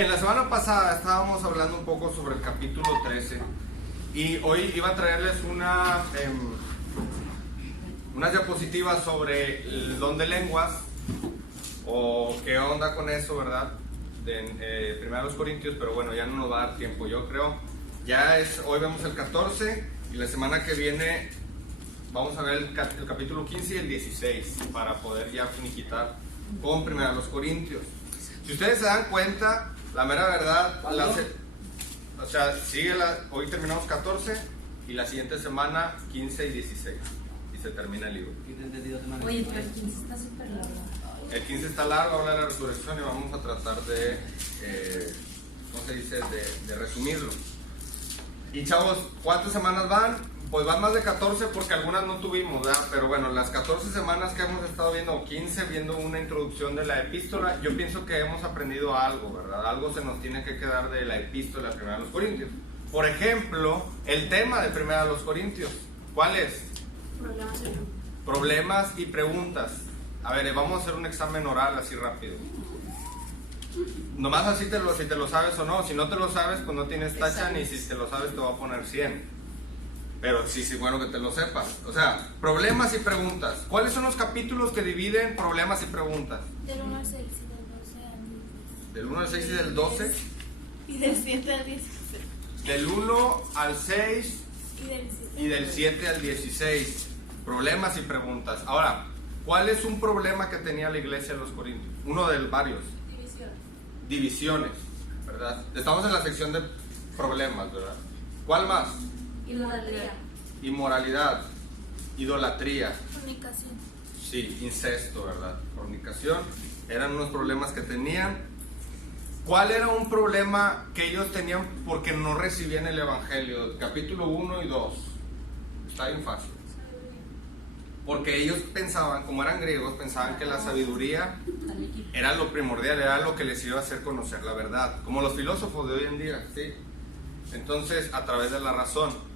Bien, la semana pasada estábamos hablando un poco sobre el capítulo 13 y hoy iba a traerles unas diapositivas sobre el don de lenguas o qué onda con eso, ¿verdad? De Primera de los Corintios, pero bueno, ya no nos va a dar tiempo, yo creo. Hoy vemos el 14 y la semana que viene vamos a ver el capítulo 15 y el 16 para poder ya finiquitar con Primera de los Corintios. Si ustedes se dan cuenta, la mera verdad, hoy terminamos 14 y la siguiente semana 15 y 16 y se termina el libro. Oye, pero el 15 está súper largo. El 15 está largo, habla de la resurrección y vamos a tratar de, ¿cómo se dice?, de resumirlo. Y chavos, ¿cuántas semanas van? Pues van más de 14 porque algunas no tuvimos, ¿verdad? Pero bueno, las 14 semanas que hemos estado viendo, o 15, viendo una introducción de la epístola, yo pienso que hemos aprendido algo, ¿verdad? Algo se nos tiene que quedar de la epístola de Primera de los Corintios. Por ejemplo, el tema de Primera de los Corintios, ¿cuál es? Problemas y preguntas. A ver, vamos a hacer un examen oral así rápido. Nomás así si te lo sabes o no. Si no te lo sabes, pues no tienes tacha, ni si te lo sabes te va a poner 100. Pero sí, bueno que te lo sepas. O sea, problemas y preguntas. ¿Cuáles son los capítulos que dividen problemas y preguntas? Del 1 al 6 y del 12 al 16. Del 1 al 6 y del 12. Y del 7 al 16. Del 1 al 6 y del 7 al 16. Problemas y preguntas. Ahora, ¿cuál es un problema que tenía la iglesia de los Corintios? Uno de varios. Divisiones, ¿verdad? Estamos en la sección de problemas, ¿verdad? ¿Cuál más? Inmoralidad, idolatría, Fornicación. sí, incesto, ¿verdad? Fornicación, eran unos problemas que tenían. ¿Cuál era un problema que ellos tenían porque no recibían el evangelio? Capítulo 1 y 2, está bien fácil. Porque ellos pensaban, como eran griegos, pensaban que la sabiduría era lo primordial, era lo que les iba a hacer conocer la verdad, como los filósofos de hoy en día, ¿sí? Entonces, a través de la razón.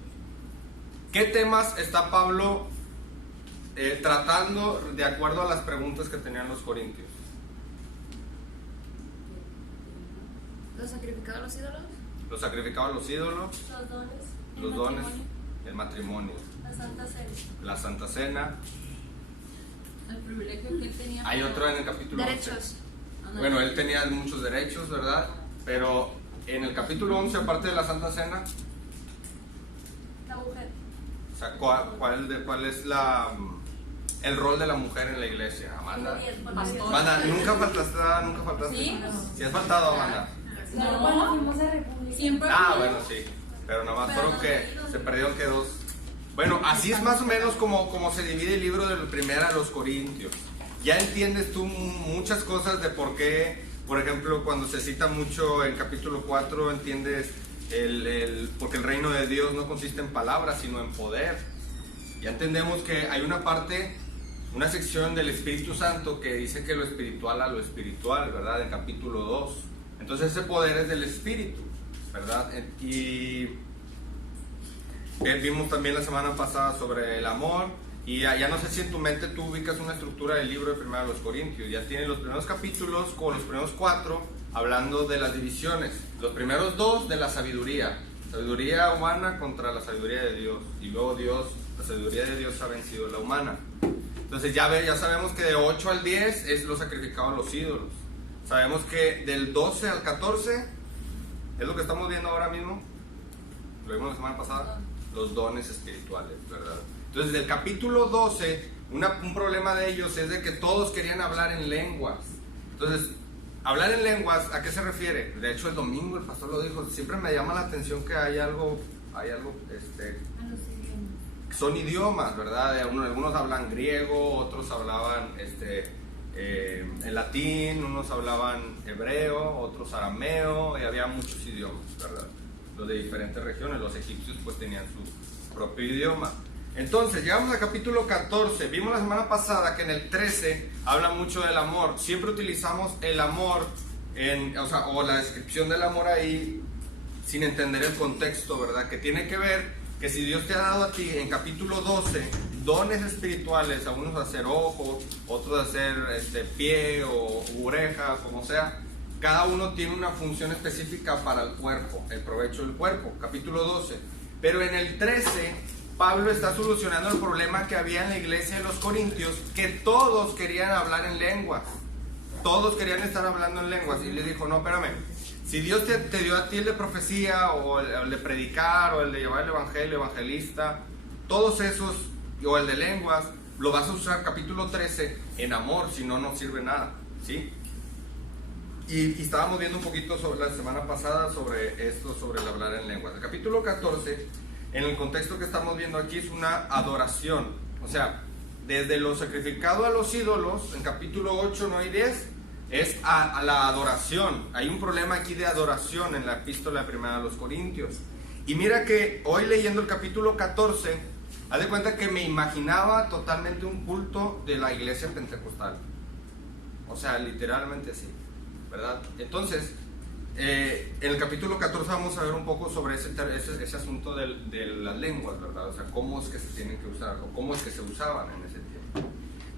¿Qué temas está Pablo tratando de acuerdo a las preguntas que tenían los corintios? ¿Los sacrificados a los ídolos? Los sacrificados a los ídolos, Los dones. los dones, el matrimonio, La Santa Cena. la Santa Cena. El privilegio que él tenía. Hay otro en el capítulo 11. Derechos. Bueno, él tenía muchos derechos, ¿verdad? Pero en el capítulo 11, aparte de la Santa Cena, La mujer. o sea, ¿cuál es el rol de la mujer en la iglesia? Amanda. Amanda, nunca faltaste. ¿Sí? ¿Sí has faltado, Amanda? No. Cuando fuimos a República. Siempre. Bueno, sí. Pero nada más fueron que se perdieron que 2. Bueno, así es más o menos como se divide el libro de Primera de los Corintios. Ya entiendes tú muchas cosas de por qué, por ejemplo, cuando se cita mucho el capítulo 4, entiendes porque el reino de Dios no consiste en palabras, sino en poder. Ya entendemos que hay una sección del Espíritu Santo que dice que lo espiritual a lo espiritual, ¿verdad? En capítulo 2. Entonces ese poder es del Espíritu, ¿verdad? Y vimos también la semana pasada sobre el amor. Y ya no sé si en tu mente tú ubicas una estructura del libro de Primera de los Corintios. Ya tiene los primeros capítulos con los primeros 4 hablando de las divisiones. Los primeros 2 de la sabiduría humana contra la sabiduría de Dios. Y luego la sabiduría de Dios ha vencido la humana. Entonces ya sabemos que de 8 al 10 es lo sacrificado a los ídolos. Sabemos que del 12 al 14 es lo que estamos viendo ahora mismo. Lo vimos la semana pasada. Los dones espirituales, ¿verdad? Entonces, del capítulo 12, un problema de ellos es de que todos querían hablar en lenguas. Entonces, hablar en lenguas, ¿a qué se refiere? De hecho, el domingo el pastor lo dijo, siempre me llama la atención que hay algo, son idiomas, ¿verdad? Algunos hablan griego, otros hablaban en latín, unos hablaban hebreo, otros arameo, y había muchos idiomas, ¿verdad? Los de diferentes regiones, los egipcios pues tenían su propio idioma. Entonces, llegamos al capítulo 14. Vimos la semana pasada que en el 13 habla mucho del amor. Siempre utilizamos el amor, o la descripción del amor ahí, sin entender el contexto, ¿verdad? Que tiene que ver que si Dios te ha dado a ti, en capítulo 12, dones espirituales, a unos hacer ojos, otros hacer pie o oreja, como sea. cada uno tiene una función específica para el cuerpo, el provecho del cuerpo, capítulo 12. Pero en el 13, Pablo está solucionando el problema que había en la iglesia de los Corintios, que todos querían hablar en lenguas. Todos querían estar hablando en lenguas. Y le dijo, no, espérame, si Dios te dio a ti el de profecía, o el de predicar, o el de llevar el evangelio, evangelista, todos esos, o el de lenguas, lo vas a usar, capítulo 13, en amor, si no, no sirve nada, ¿sí? Y estábamos viendo un poquito sobre la semana pasada sobre esto, sobre el hablar en lenguas. El capítulo 14, en el contexto que estamos viendo aquí, es una adoración. O sea, desde lo sacrificado a los ídolos, en capítulo 8, 9 y 10, es a la adoración. Hay un problema aquí de adoración en la epístola primera a los Corintios. Y mira que hoy leyendo el capítulo 14, haz de cuenta que me imaginaba totalmente un culto de la iglesia pentecostal. O sea, literalmente así, ¿verdad? Entonces, en el capítulo 14 vamos a ver un poco sobre ese asunto de las lenguas, ¿verdad? O sea, cómo es que se tienen que usar, o cómo es que se usaban en ese tiempo.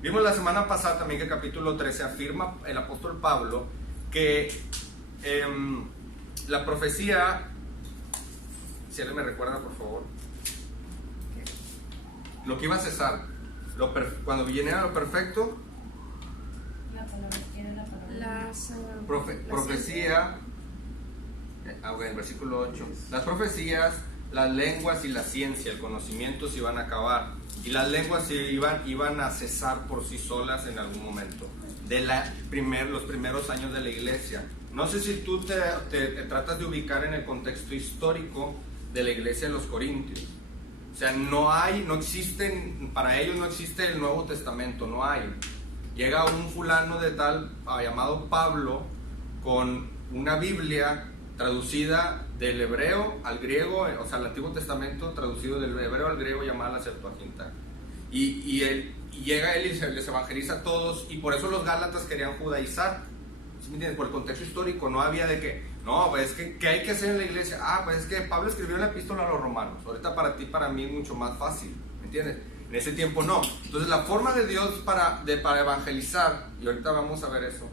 Vimos la semana pasada también que el capítulo 13 afirma el apóstol Pablo que la profecía, si alguien me recuerda por favor, lo que iba a cesar, cuando viniera lo perfecto, La palabra, ¿qué era la palabra? profecía, en el versículo 8, las profecías, las lenguas y la ciencia, el conocimiento se iban a acabar, y las lenguas se iban a cesar por sí solas en algún momento, de los primeros años de la iglesia. No sé si tú te tratas de ubicar en el contexto histórico de la iglesia de los Corintios. O sea, para ellos no existe el Nuevo Testamento, no hay. Llega un fulano de tal llamado Pablo con una Biblia traducida del hebreo al griego, o sea, el Antiguo Testamento traducido del hebreo al griego, llamada la Septuaginta. Y llega él y les evangeliza a todos, y por eso los Gálatas querían judaizar. ¿Sí me entiendes? Por el contexto histórico no había de que, no, pues es que ¿qué hay que hacer en la iglesia? Pues es que Pablo escribió la epístola a los romanos. Ahorita para ti, para mí es mucho más fácil, ¿me entiendes? En ese tiempo no. Entonces la forma de Dios para evangelizar, y ahorita vamos a ver eso,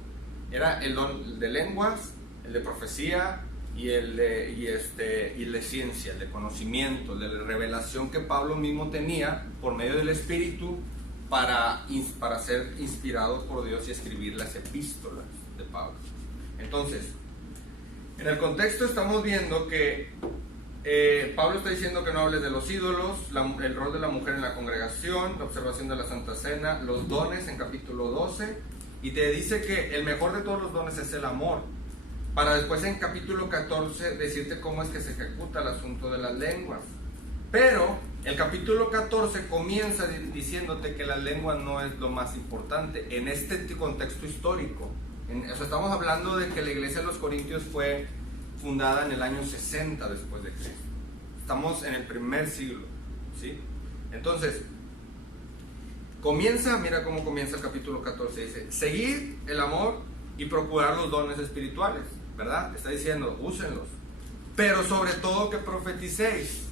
era el don de lenguas, el de profecía y el de ciencia, el de conocimiento, el de revelación que Pablo mismo tenía por medio del Espíritu para ser inspirado por Dios y escribir las epístolas de Pablo. Entonces, en el contexto estamos viendo que Pablo está diciendo que no hables de los ídolos, el rol de la mujer en la congregación, la observación de la Santa Cena, los dones en capítulo 12, y te dice que el mejor de todos los dones es el amor, para después en capítulo 14 decirte cómo es que se ejecuta el asunto de las lenguas. Pero el capítulo 14 comienza diciéndote que las lenguas no es lo más importante en este contexto histórico. O sea, estamos hablando de que la iglesia de los Corintios fue fundada en el año 60 después de Cristo. Estamos en el primer siglo, ¿sí? Entonces, mira cómo comienza el capítulo 14. Dice, seguid el amor y procurar los dones espirituales, ¿verdad? Está diciendo, úsenlos. Pero sobre todo que profeticéis,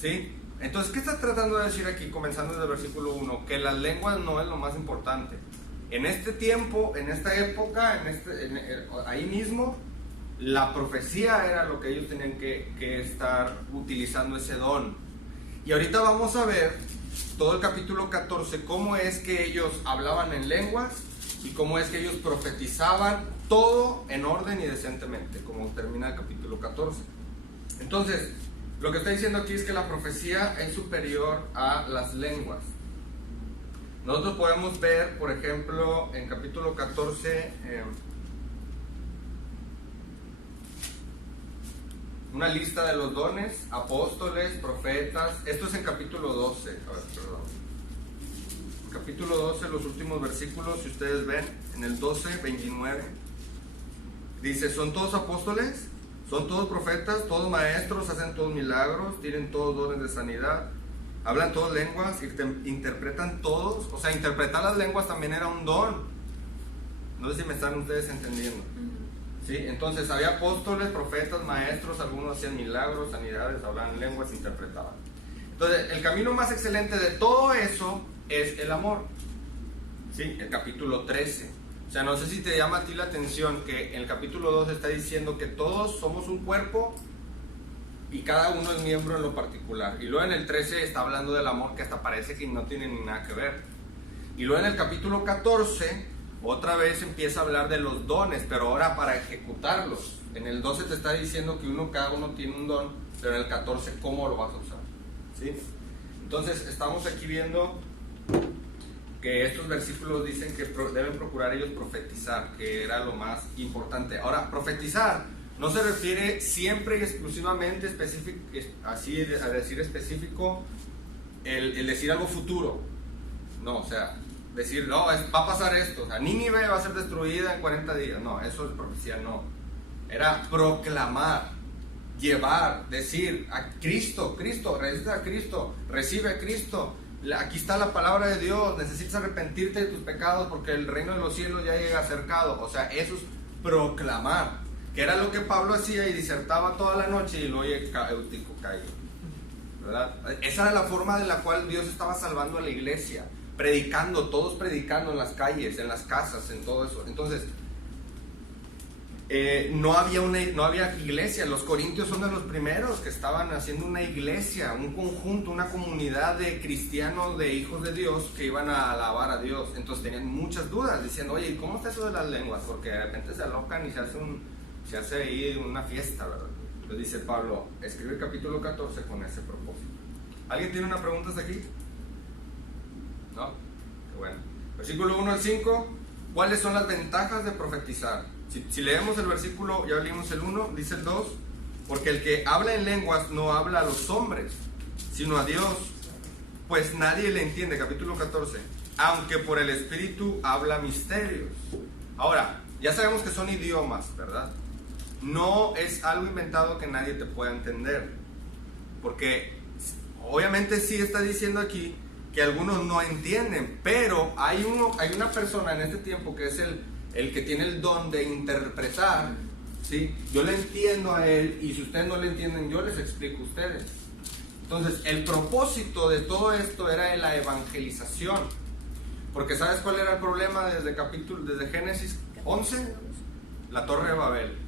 ¿sí? Entonces, ¿qué está tratando de decir aquí, comenzando desde el versículo 1? Que las lenguas no es lo más importante. En este tiempo, en esta época, ahí mismo, la profecía era lo que ellos tenían que estar utilizando ese don. Y ahorita vamos a ver todo el capítulo 14, cómo es que ellos hablaban en lenguas y cómo es que ellos profetizaban, todo en orden y decentemente, como termina el capítulo 14. Entonces, lo que está diciendo aquí es que la profecía es superior a las lenguas. Nosotros podemos ver, por ejemplo, en capítulo 14, una lista de los dones, apóstoles, profetas. Esto es en capítulo 12. En capítulo 12, los últimos versículos, si ustedes ven, en el 12, 29, dice, ¿son todos apóstoles? ¿Son todos profetas? ¿Todos maestros? ¿Hacen todos milagros? ¿Tienen todos dones de sanidad? ¿Hablan todas lenguas? ¿Interpretan todos? O sea, interpretar las lenguas también era un don. No sé si me están ustedes entendiendo. ¿Sí? Entonces había apóstoles, profetas, maestros, algunos hacían milagros, sanidades, hablaban lenguas, interpretaban. Entonces, el camino más excelente de todo eso es el amor. ¿Sí? El capítulo 13. O sea, no sé si te llama a ti la atención que en el capítulo 2 está diciendo que todos somos un cuerpo y cada uno es miembro en lo particular. Y luego en el 13 está hablando del amor, que hasta parece que no tiene ni nada que ver. Y luego en el capítulo 14 otra vez empieza a hablar de los dones, pero ahora para ejecutarlos. En el 12 te está diciendo que cada uno tiene un don, pero en el 14 cómo lo vas a usar, ¿sí? Entonces estamos aquí viendo que estos versículos dicen que deben procurar ellos profetizar, que era lo más importante. Ahora, profetizar no se refiere siempre y exclusivamente así a decir específico el decir algo futuro. No, o sea, decir, no, va a pasar esto, o sea, Nínive va a ser destruida en 40 días. No, eso es profecía, no. Era proclamar, llevar, decir a Cristo, resiste a Cristo, recibe a Cristo. Aquí está la palabra de Dios, necesitas arrepentirte de tus pecados porque el reino de los cielos ya llega acercado. O sea, eso es proclamar, que era lo que Pablo hacía y disertaba toda la noche y luego Eutico cayó, ¿verdad? Esa era la forma de la cual Dios estaba salvando a la iglesia, predicando, todos predicando en las calles, en las casas, en todo eso. Entonces, no había iglesia. Los corintios son de los primeros que estaban haciendo una iglesia, un conjunto, una comunidad de cristianos, de hijos de Dios que iban a alabar a Dios. Entonces tenían muchas dudas diciendo, oye, ¿y cómo está eso de las lenguas? Porque de repente se alocan y se hace ahí una fiesta, ¿verdad? Entonces dice Pablo, escribe el capítulo 14 con ese propósito. ¿Alguien tiene una pregunta hasta aquí? ¿No? Qué bueno. Versículo 1 al 5, ¿cuáles son las ventajas de profetizar? Si leemos el versículo, ya leímos el 1, dice el 2, porque el que habla en lenguas no habla a los hombres, sino a Dios, pues nadie le entiende. Capítulo 14, aunque por el Espíritu habla misterios. Ahora, ya sabemos que son idiomas, ¿verdad? No es algo inventado que nadie te pueda entender, porque obviamente sí está diciendo aquí que algunos no entienden, pero hay una persona en este tiempo que es el que tiene el don de interpretar, ¿sí? Yo le entiendo a él, y si ustedes no le entienden, yo les explico a ustedes. Entonces, el propósito de todo esto era la evangelización, porque ¿sabes cuál era el problema desde Génesis 11? La Torre de Babel.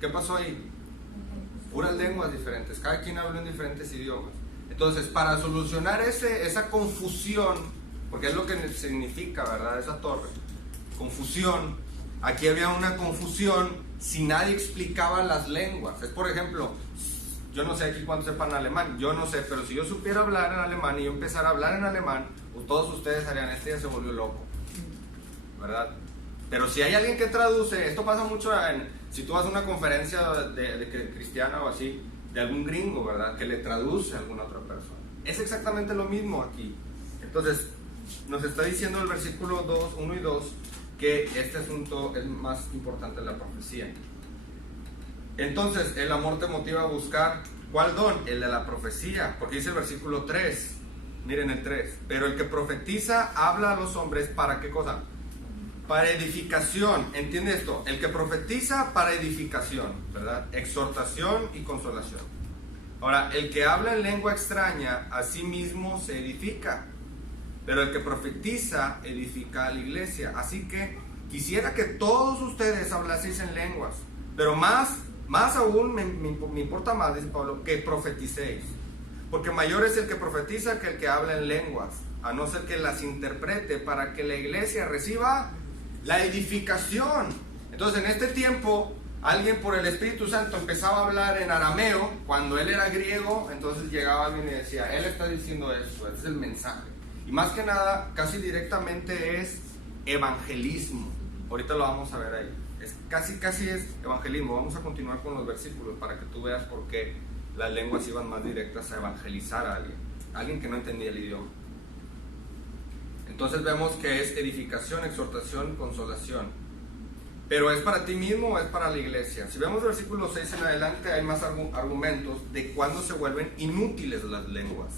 ¿Qué pasó ahí? Puras lenguas diferentes, cada quien habló en diferentes idiomas. Entonces, para solucionar esa confusión, porque es lo que significa, ¿verdad? Esa torre, confusión. Aquí había una confusión si nadie explicaba las lenguas. Es, por ejemplo, yo no sé aquí cuántos sepan alemán, yo no sé, pero si yo supiera hablar en alemán y yo empezara a hablar en alemán, pues todos ustedes harían, este ya se volvió loco, ¿verdad? Pero si hay alguien que traduce, esto pasa mucho si tú vas a una conferencia de cristiana o así, de algún gringo, ¿verdad? Que le traduce a alguna otra persona. Es exactamente lo mismo aquí. Entonces, nos está diciendo el versículo 1 y 2, que este asunto es más importante de la profecía. Entonces, el amor te motiva a buscar, ¿cuál don? El de la profecía, porque dice el versículo 3, miren el 3, pero el que profetiza habla a los hombres, ¿para qué cosa? Para edificación. ¿Entiende esto? El que profetiza para edificación, ¿verdad? Exhortación y consolación. Ahora, el que habla en lengua extraña, a sí mismo se edifica, pero el que profetiza edifica a la iglesia. Así que quisiera que todos ustedes hablaseis en lenguas, pero más aún me importa más, dice Pablo, que profeticéis, porque mayor es el que profetiza que el que habla en lenguas, a no ser que las interprete, para que la iglesia reciba la edificación. Entonces, en este tiempo, alguien por el Espíritu Santo empezaba a hablar en arameo, cuando él era griego. Entonces llegaba alguien y decía, él está diciendo esto, ese es el mensaje. Y más que nada, casi directamente es evangelismo. Ahorita lo vamos a ver ahí. Casi es evangelismo. Vamos a continuar con los versículos para que tú veas por qué las lenguas iban más directas a evangelizar a alguien que no entendía el idioma. Entonces vemos que es edificación, exhortación, consolación. Pero ¿es para ti mismo o es para la iglesia? Si vemos el versículo 6 en adelante, hay más argumentos de cuándo se vuelven inútiles las lenguas.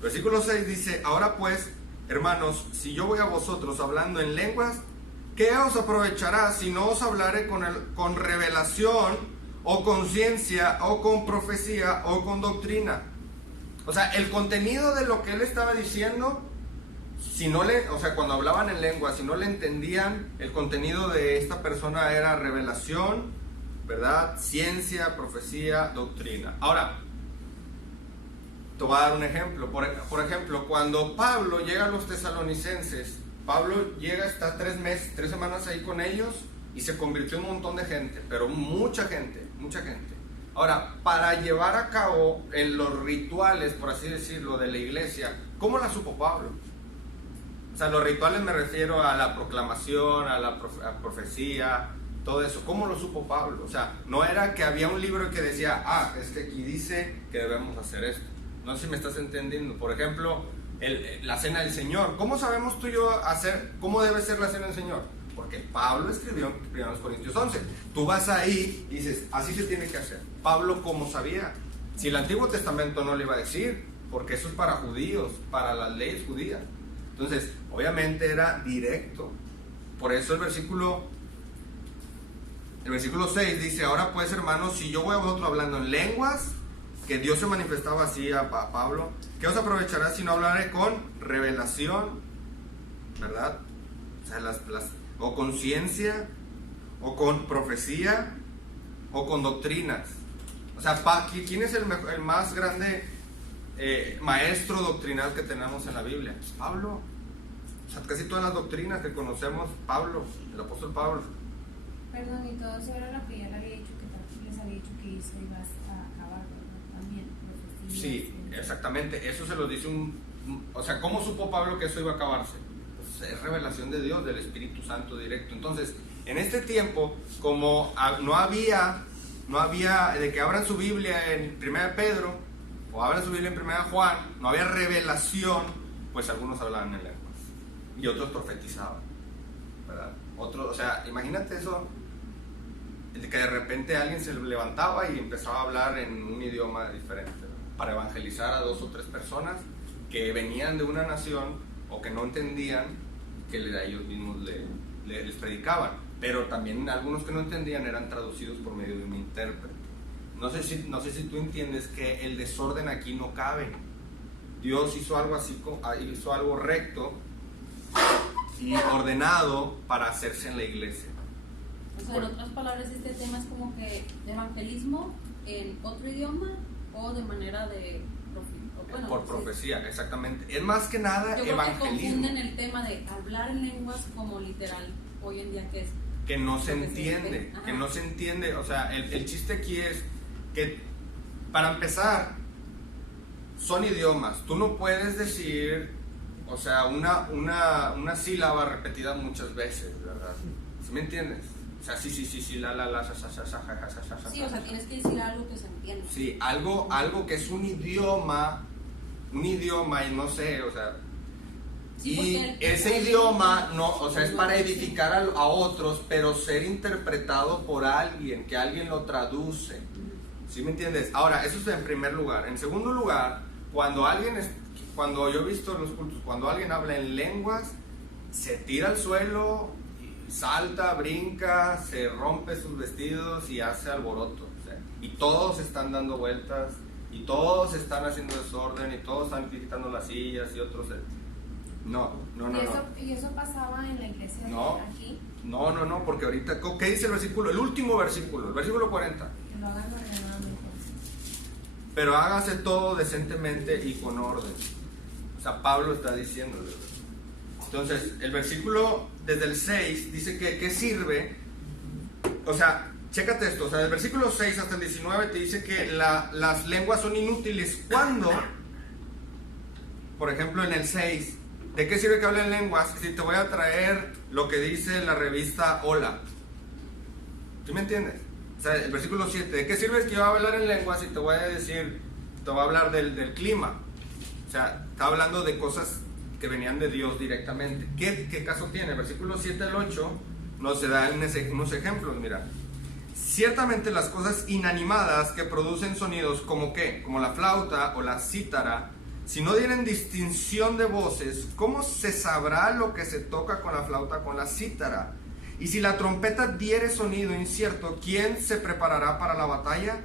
Versículo 6 dice, ahora pues, hermanos, si yo voy a vosotros hablando en lenguas, ¿qué os aprovechará si no os hablaré con revelación, o con ciencia, o con profecía, o con doctrina? O sea, el contenido de lo que él estaba diciendo si no le, o sea, cuando hablaban en lengua, si no le entendían, el contenido de esta persona era revelación, ¿verdad? Ciencia, profecía, doctrina. Ahora, te voy a dar un ejemplo. Por ejemplo, cuando Pablo llega a los tesalonicenses, Pablo llega, está 3 semanas ahí con ellos y se convirtió en un montón de gente, pero mucha gente. Ahora, para llevar a cabo en los rituales, por así decirlo, de la iglesia, ¿cómo la supo Pablo? O sea, los rituales me refiero a la proclamación, a la profecía, todo eso. ¿Cómo lo supo Pablo? O sea, no era que había un libro que decía, es que aquí dice que debemos hacer esto. No sé si me estás entendiendo. Por ejemplo, la cena del Señor. ¿Cómo sabemos tú y yo cómo debe ser la cena del Señor? Porque Pablo escribió en 1 Corintios 11. Tú vas ahí y dices, así se tiene que hacer. Pablo, ¿cómo sabía? Si el Antiguo Testamento no le iba a decir, porque eso es para judíos, para las leyes judías. Entonces, obviamente era directo. Por eso el versículo 6 dice, ahora pues hermanos, si yo voy a vosotros hablando en lenguas, que Dios se manifestaba así a Pablo, ¿qué os aprovechará si no hablaré con revelación? ¿Verdad? O sea, o con ciencia, o con profecía, o con doctrinas. O sea, ¿quién es el más grande maestro doctrinal que tenemos en la Biblia? Pues Pablo. O sea, casi todas las doctrinas que conocemos, Pablo, el apóstol Pablo. Perdón, y todo eso era lo que ya le había dicho, que les había dicho que eso ibas a acabar, ¿verdad? También. Sí, exactamente. Eso se lo dice o sea, ¿cómo supo Pablo que eso iba a acabarse? Pues es revelación de Dios, del Espíritu Santo directo. Entonces, en este tiempo, como no había de que abran su Biblia en 1 Pedro o abran su Biblia en 1 Juan, no había revelación, pues algunos hablaban en lenguas y otros profetizaban, ¿verdad? O sea, imagínate eso, de que de repente alguien se levantaba y empezaba a hablar en un idioma diferente, ¿verdad? Para evangelizar a 2 o 3 personas que venían de una nación o que no entendían, que ellos mismos les predicaban. Pero también algunos que no entendían eran traducidos por medio de un intérprete. No sé si tú entiendes que el desorden aquí no cabe. Dios hizo algo así, hizo algo recto y ordenado para hacerse en la iglesia. O sea, en otras palabras, este tema es como que evangelismo en otro idioma o de manera de por profecía, exactamente. Es más que nada yo creo evangelismo. Que confunden el tema de hablar en lenguas como literal hoy en día, que es que no se entiende, que no se entiende. O sea, el chiste aquí es que, para empezar, son idiomas. Tú no puedes decir, o sea, una sílaba repetida muchas veces, ¿verdad? ¿Sí me entiendes? O sea, sí, la, sí, o sea, tienes que decir algo que se entienda. Sí, algo que es un idioma y no sé, o sea... Sí, y ese idioma no, o sea, es para edificar a otros, pero ser interpretado por alguien, que alguien lo traduce. ¿Sí me entiendes? Ahora, eso es en primer lugar. En segundo lugar, cuando yo he visto en los cultos, cuando alguien habla en lenguas, se tira al suelo, y salta, brinca, se rompe sus vestidos y hace alboroto. O sea, y todos están dando vueltas, y todos están haciendo desorden, y todos están quitando las sillas, y otros... No. ¿Y eso pasaba en la iglesia aquí? No, porque ahorita, ¿qué dice el versículo? El último versículo, el versículo 40. Que lo hagan ordenadamente. Pero hágase todo decentemente y con orden. O sea, Pablo está diciendo. Entonces, el versículo desde el 6 dice que ¿qué sirve? O sea, chécate esto. O sea, del versículo 6 hasta el 19 te dice que las lenguas son inútiles cuando, por ejemplo, en el 6, ¿de qué sirve que hable en lenguas si te voy a traer lo que dice la revista Hola? ¿Sí me entiendes? O sea, el versículo 7, ¿de qué sirve que yo voy a hablar en lenguas si te voy a hablar del clima? O sea, está hablando de cosas que venían de Dios directamente. ¿Qué caso tiene? El versículo 7 al 8 nos da unos ejemplos, mira. Ciertamente las cosas inanimadas que producen sonidos como la flauta o la cítara, si no tienen distinción de voces, ¿cómo se sabrá lo que se toca con la flauta, con la cítara? Y si la trompeta diere sonido incierto, ¿quién se preparará para la batalla?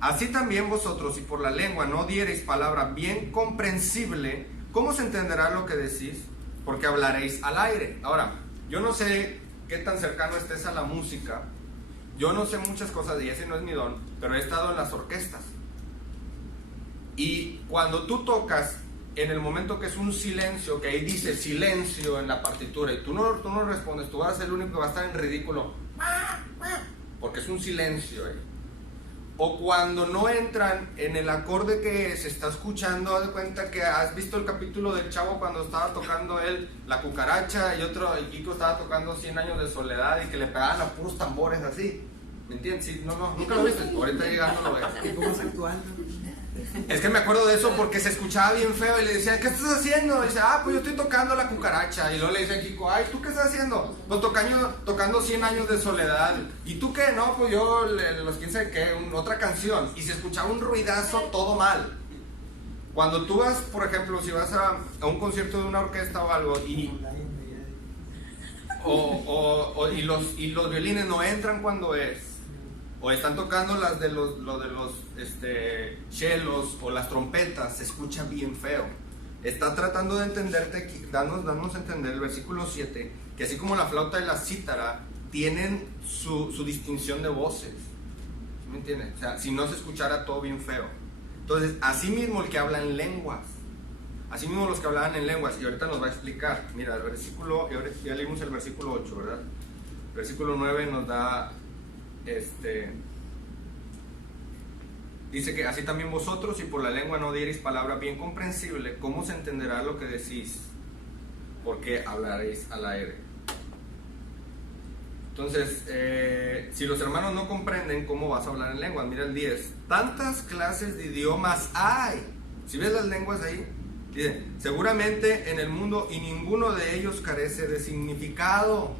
Así también vosotros, si por la lengua no diereis palabra bien comprensible, ¿cómo se entenderá lo que decís? porque hablaréis al aire. Ahora, yo no sé qué tan cercano estés a la música, yo no sé muchas cosas y ese no es mi don, pero he estado en las orquestas. Y cuando tú tocas, en el momento que es un silencio, que ahí dice silencio en la partitura, y tú no respondes, tú vas a ser el único que va a estar en ridículo, porque es un silencio ahí. O cuando no entran en el acorde que se está escuchando, haz de cuenta que has visto el capítulo del Chavo cuando estaba tocando él La Cucaracha y Kiko estaba tocando 100 años de soledad y que le pegaban a puros tambores así. ¿Me entiendes? Sí, no, nunca lo viste. Ahorita llegando lo ves. ¿Y cómo está actuando? Es que me acuerdo de eso porque se escuchaba bien feo y le decían, ¿qué estás haciendo? Y dice, pues yo estoy tocando La Cucaracha. Y luego le dice a Kiko, ay, ¿tú qué estás haciendo? Pues tocando 100 años de soledad. ¿Y tú qué? No, pues yo los 15 qué, otra canción. Y se escuchaba un ruidazo todo mal. Cuando tú vas, por ejemplo, si vas a un concierto de una orquesta o algo y los violines no entran cuando es, o están tocando las de los chelos o las trompetas, se escucha bien feo. Está tratando de entenderte, darnos a entender el versículo 7, que así como la flauta y la cítara tienen su distinción de voces. ¿Sí me entiendes? O sea, si no se escuchara todo bien feo. Entonces, así mismo el que habla en lenguas, así mismo los que hablaban en lenguas, y ahorita nos va a explicar. Mira, el versículo, ya leímos el versículo 8, ¿verdad? El versículo 9 nos da... dice que así también vosotros, si por la lengua no diereis palabra bien comprensible, ¿cómo se entenderá lo que decís? Porque hablaréis al aire. Entonces, si los hermanos no comprenden, ¿cómo vas a hablar en lenguas? Mira el 10. Tantas clases de idiomas hay. Si ves las lenguas ahí, dice, seguramente en el mundo y ninguno de ellos carece de significado.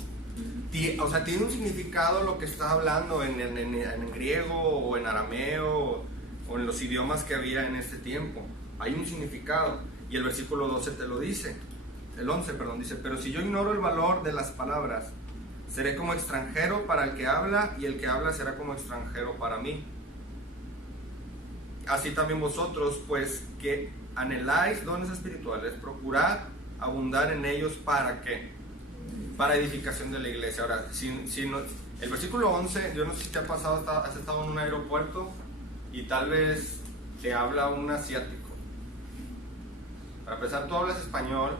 O sea, tiene un significado lo que está hablando en griego o en arameo o en los idiomas que había en este tiempo. Hay un significado. Y el versículo 12 te lo dice. El 11, perdón, dice, pero si yo ignoro el valor de las palabras, seré como extranjero para el que habla y el que habla será como extranjero para mí. Así también vosotros, pues, que anheláis dones espirituales, procurad abundar en ellos. ¿Para qué? Para edificación de la iglesia. Ahora, el versículo 11, yo no sé si te ha pasado, has estado en un aeropuerto y tal vez te habla un asiático. Para empezar, tú hablas español.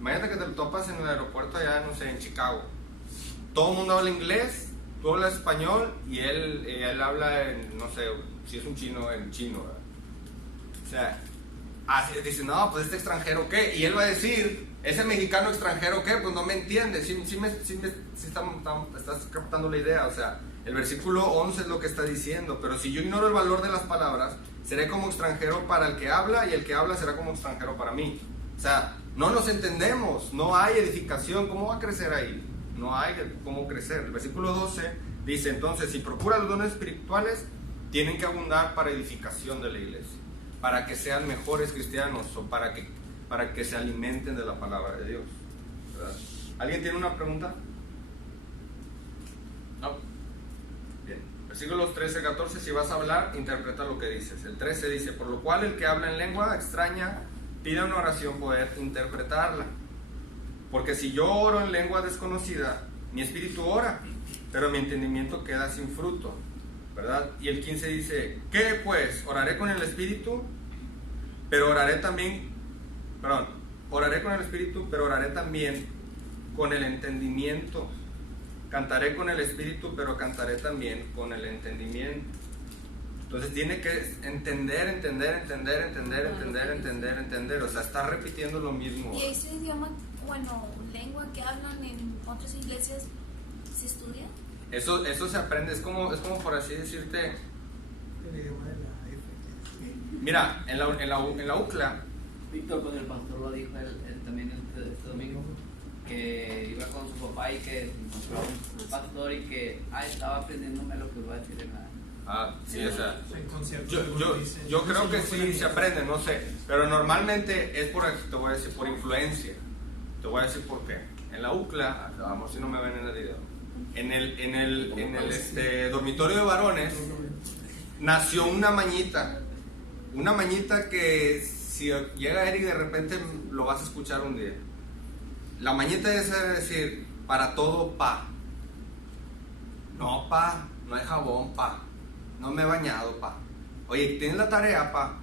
Imagínate que te lo topas en el aeropuerto allá, no sé, en Chicago. Todo el mundo habla inglés, tú hablas español y él habla en, no sé, si es un chino, en chino, ¿verdad? O sea, dice, no, pues este extranjero, ¿qué? Y él va a decir, ese mexicano extranjero, ¿qué? Pues no me entiende. Sí estás captando la idea. O sea, el versículo 11 es lo que está diciendo. Pero si yo ignoro el valor de las palabras, seré como extranjero para el que habla y el que habla será como extranjero para mí. O sea, no nos entendemos, no hay edificación. ¿Cómo va a crecer ahí? No hay cómo crecer. El versículo 12 dice, entonces, si procuran los dones espirituales, tienen que abundar para edificación de la iglesia, para que sean mejores cristianos o para que se alimenten de la palabra de Dios, ¿verdad? ¿Alguien tiene una pregunta? No. Bien. Versículos 13, 14, si vas a hablar, interpreta lo que dices. El 13 dice, por lo cual el que habla en lengua extraña, pide una oración poder interpretarla. Porque si yo oro en lengua desconocida, mi espíritu ora, pero mi entendimiento queda sin fruto, ¿verdad? Y el 15 dice, ¿qué pues? Oraré con el espíritu, pero oraré con el espíritu, pero oraré también con el entendimiento. Cantaré con el espíritu, pero cantaré también con el entendimiento. Entonces tiene que entender. O sea, está repitiendo lo mismo. ¿Y ese idioma, lengua que hablan en otras iglesias, se estudia? Eso se aprende, es como por así decirte. El idioma de la F. Mira, en la UCLA. Víctor con el pastor lo dijo también este domingo, que iba con su papá y que encontró un pastor y que estaba aprendiéndome lo que iba a decir en la... Sí, o sea, En conciertos, yo creo que sí se aprende, no sé, pero normalmente es te voy a decir, por influencia. Te voy a decir por qué. En la UCLA, vamos, si no me ven en el video, en el dormitorio de varones nació una mañita que si llega Eric de repente lo vas a escuchar un día. la mañita esa de decir, para todo, pa. No, pa, no hay jabón, pa. No me he bañado, pa. Oye, ¿tienes la tarea, pa?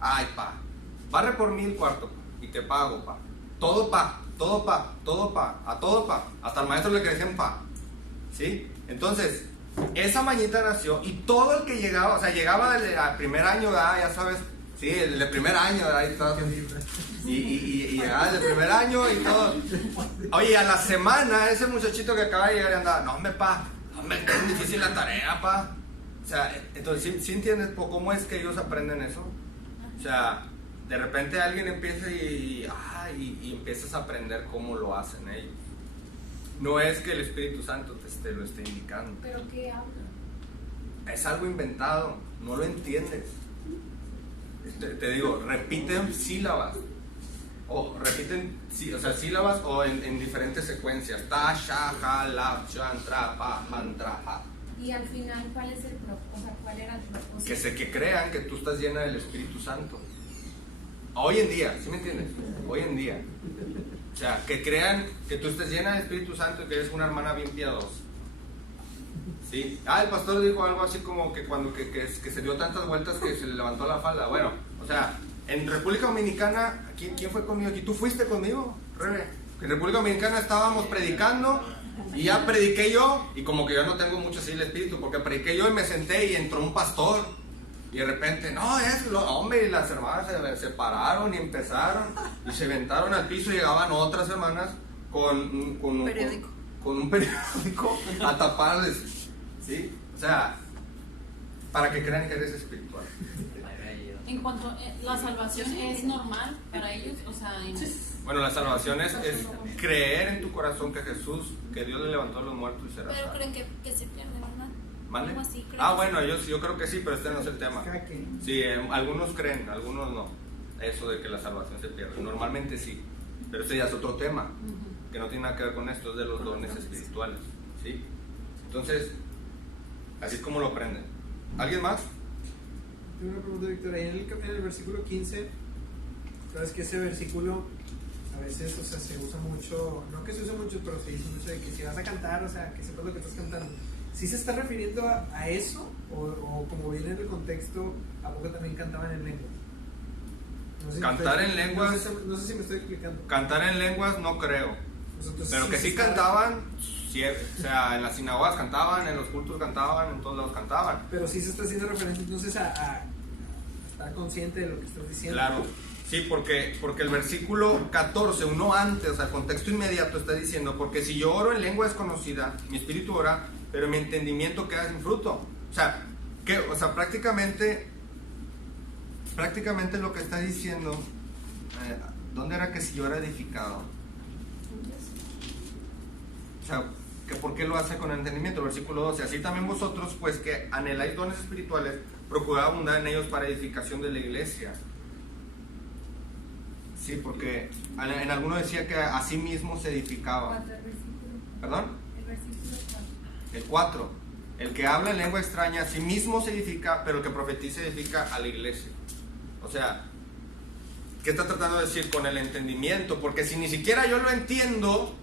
Ay, pa. Barre por mí el cuarto, pa, y te pago, pa. Todo, pa, todo, pa, todo, pa, a todo, pa. Hasta al maestro le crecen, pa. ¿Sí? Entonces, esa mañita nació y todo el que llegaba, o sea, llegaba al primer año, ya sabes, sí, el de primer año, ahí todo. Y llegaba el de primer año y todo. Oye, a la semana, ese muchachito que acaba de llegar y andaba, no, hombre, pa, hombre, es difícil la tarea, pa. O sea, entonces, ¿sí entiendes cómo es que ellos aprenden eso? O sea, de repente alguien empieza y empiezas a aprender cómo lo hacen ellos. No es que el Espíritu Santo te lo esté indicando. ¿Pero qué habla? Es algo inventado, no lo entiendes. Te digo, repiten sílabas. O repiten sílabas o en diferentes secuencias. Ta, sha, ja, la, chan, tra, pa, man, tra, ja. Y al final, ¿cuál es el propósito? O sea, ¿cuál era el propósito? Que crean que tú estás llena del Espíritu Santo. Hoy en día, ¿sí me entiendes? Hoy en día. O sea, que crean que tú estés llena del Espíritu Santo y que eres una hermana bien piadosa. ¿Sí? El pastor dijo algo así como que cuando que se dio tantas vueltas que se le levantó la falda. Bueno, o sea, en República Dominicana, ¿quién fue conmigo aquí? ¿Tú fuiste conmigo, Rebe? En República Dominicana estábamos predicando y ya prediqué yo, y como que yo no tengo mucho así el espíritu, porque prediqué yo y me senté y entró un pastor. Y de repente, hombre, y las hermanas se pararon y empezaron y se aventaron al piso y llegaban otras hermanas con un periódico a taparles, ¿sí? O sea, para que crean que eres espiritual. En cuanto a la salvación es normal para ellos, o sea, Bueno, la salvación es creer en tu corazón que Jesús, que Dios le levantó a los muertos y será Pero salvo. creen que se pierden, ¿verdad? ¿Mande? Algo así, creen. Bueno, yo creo que sí, pero este no es el tema. Cada quien. Sí, algunos creen, algunos no. Eso de que la salvación se pierde. Normalmente sí, pero ese ya es otro tema, que no tiene nada que ver con esto, es de los dones espirituales, ¿sí? Entonces, así es como lo aprenden. ¿Alguien más? Tengo una pregunta, Víctor. Ahí en el versículo 15, sabes que ese versículo a veces, o sea, se usa mucho, no que se use mucho, pero se dice mucho de que si vas a cantar, o sea, que sepas lo que estás cantando. ¿Sí se está refiriendo a eso? O como viene en el contexto, ¿a poco también cantaban en lenguas? No sé Cantar en lenguas. No sé si me estoy explicando. Cantar en lenguas no creo. Entonces, Pero que sí cantaban, sí, o sea, en las sinagogas cantaban, en los cultos cantaban, en todos lados cantaban. Pero sí se está haciendo referencia entonces a estar consciente de lo que estás diciendo. Claro, sí, porque el versículo 14, uno antes, o sea, el contexto inmediato está diciendo, porque si yo oro en lengua desconocida, mi espíritu ora, pero mi entendimiento queda sin fruto. O sea, prácticamente lo que está diciendo, ¿dónde era que si yo era edificado? O sea, que ¿por qué lo hace con entendimiento? El versículo 12, así también vosotros, pues que anheláis dones espirituales, procurad abundar en ellos para edificación de la iglesia. Sí, porque en alguno decía que a sí mismo se edificaba. ¿Cuánto el versículo? ¿Perdón? El versículo 4. El 4. El que habla en lengua extraña a sí mismo se edifica, pero el que profetiza edifica a la iglesia. O sea, ¿qué está tratando de decir con el entendimiento? Porque si ni siquiera yo lo entiendo,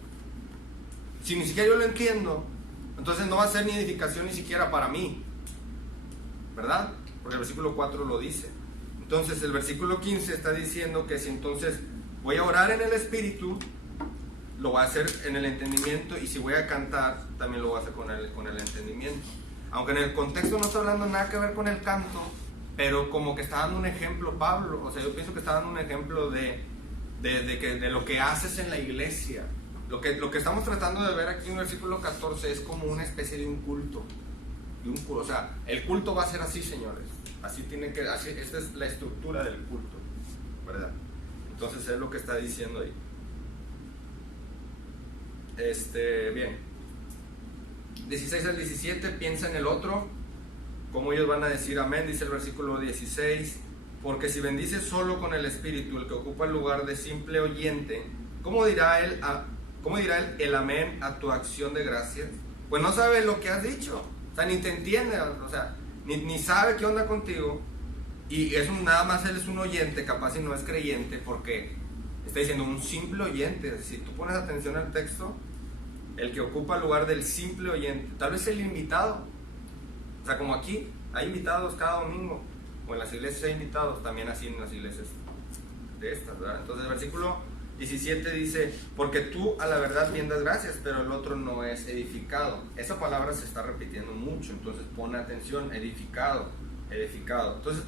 entonces no va a ser ni edificación ni siquiera para mí, ¿verdad? Porque el versículo 4 lo dice. Entonces el versículo 15 está diciendo que si entonces voy a orar en el espíritu, lo voy a hacer en el entendimiento, y si voy a cantar, también lo voy a hacer con el entendimiento. Aunque en el contexto no está hablando nada que ver con el canto, pero como que está dando un ejemplo Pablo. O sea, yo pienso que está dando un ejemplo de lo que haces en la iglesia. Lo que estamos tratando de ver aquí en el versículo 14 es como una especie de un culto. O sea, el culto va a ser así, señores. Esta es la estructura del culto, ¿verdad? Entonces es lo que está diciendo ahí. Bien. 16 al 17, piensa en el otro, como ellos van a decir amén, dice el versículo 16, porque si bendices solo con el espíritu, el que ocupa el lugar de simple oyente, ¿cómo dirá él el amén a tu acción de gracias? Pues no sabe lo que has dicho, o sea, ni te entiende, o sea, ni sabe qué onda contigo, y nada más él es un oyente, capaz y no es creyente, porque Está diciendo un simple oyente. Si tú pones atención al texto, el que ocupa el lugar del simple oyente, tal vez el invitado. O sea, como aquí hay invitados cada domingo, o en las iglesias hay invitados, también así en las iglesias de estas, ¿verdad? Entonces el versículo 17 dice, porque tú a la verdad bien das gracias, pero el otro no es edificado. Esa palabra se está repitiendo mucho, entonces pon atención, edificado, edificado. Entonces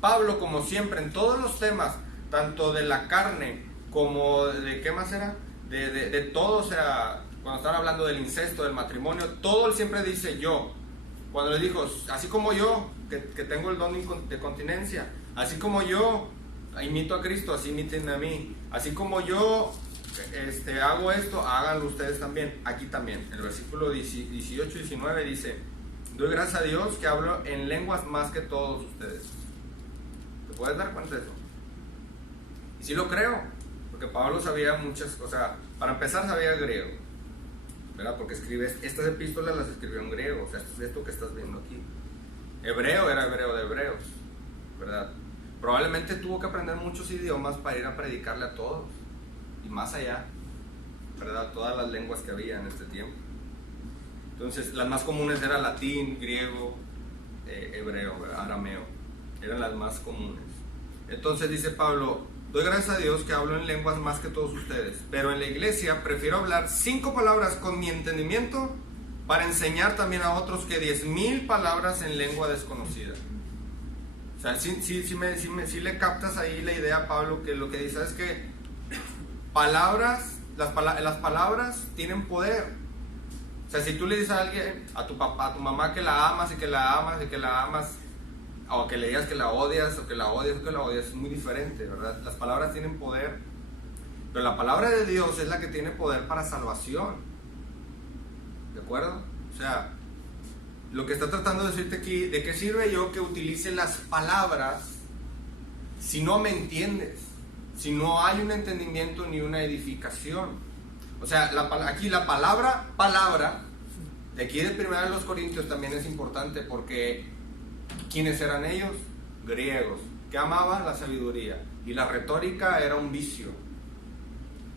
Pablo, como siempre, en todos los temas, tanto de la carne como de, ¿qué más era? De todo, o sea, cuando están hablando del incesto, del matrimonio, todo él siempre dice yo. Cuando le dijo, así como yo, que tengo el don de continencia, así como yo imito a Cristo, así imiten a mí, así como yo hago esto, háganlo ustedes también. Aquí también, el versículo 18 y 19 dice, doy gracias a Dios que hablo en lenguas más que todos ustedes. ¿Te puedes dar cuenta de eso? Y sí lo creo, porque Pablo sabía muchas, o sea, para empezar sabía griego, ¿verdad? Porque estas epístolas las escribió en griego, o sea, esto que estás viendo aquí. Hebreo era hebreo de hebreos, ¿verdad? Probablemente tuvo que aprender muchos idiomas para ir a predicarle a todos, y más allá, ¿verdad? Todas las lenguas que había en este tiempo. Entonces, las más comunes eran latín, griego, hebreo, ¿verdad? Arameo, eran las más comunes. Entonces dice Pablo, doy gracias a Dios que hablo en lenguas más que todos ustedes, pero en la iglesia prefiero hablar 5 palabras con mi entendimiento para enseñar también a otros que 10,000 palabras en lengua desconocida. O sea, sí le captas ahí la idea a Pablo, que lo que dice es que las palabras tienen poder. O sea, si tú le dices a alguien, a tu papá, a tu mamá, que la amas y que la amas y que la amas, o que le digas que la odias, o que la odias, o que la odias, es muy diferente, ¿verdad? Las palabras tienen poder, pero la palabra de Dios es la que tiene poder para salvación, ¿de acuerdo? O sea, lo que está tratando de decirte aquí, ¿de qué sirve yo que utilice las palabras si no me entiendes? Si no hay un entendimiento ni una edificación. O sea, aquí la palabra, de aquí de 1 de los Corintios también es importante, porque ¿quiénes eran ellos? Griegos, que amaban la sabiduría, y la retórica era un vicio.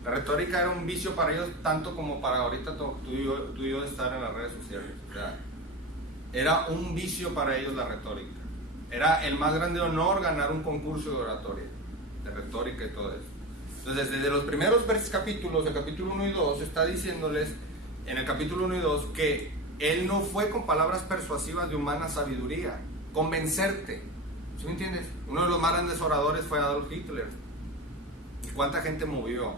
La retórica era un vicio para ellos, tanto como para ahorita tú y yo estar en las redes sociales. O sea, era un vicio para ellos la retórica. Era el más grande honor ganar un concurso de oratoria, de retórica y todo eso. Entonces, desde los primeros capítulos, el capítulo 1 y 2, está diciéndoles en el capítulo 1 y 2 que él no fue con palabras persuasivas de humana sabiduría, convencerte. ¿Sí me entiendes? Uno de los más grandes oradores fue Adolf Hitler. ¿Y cuánta gente movió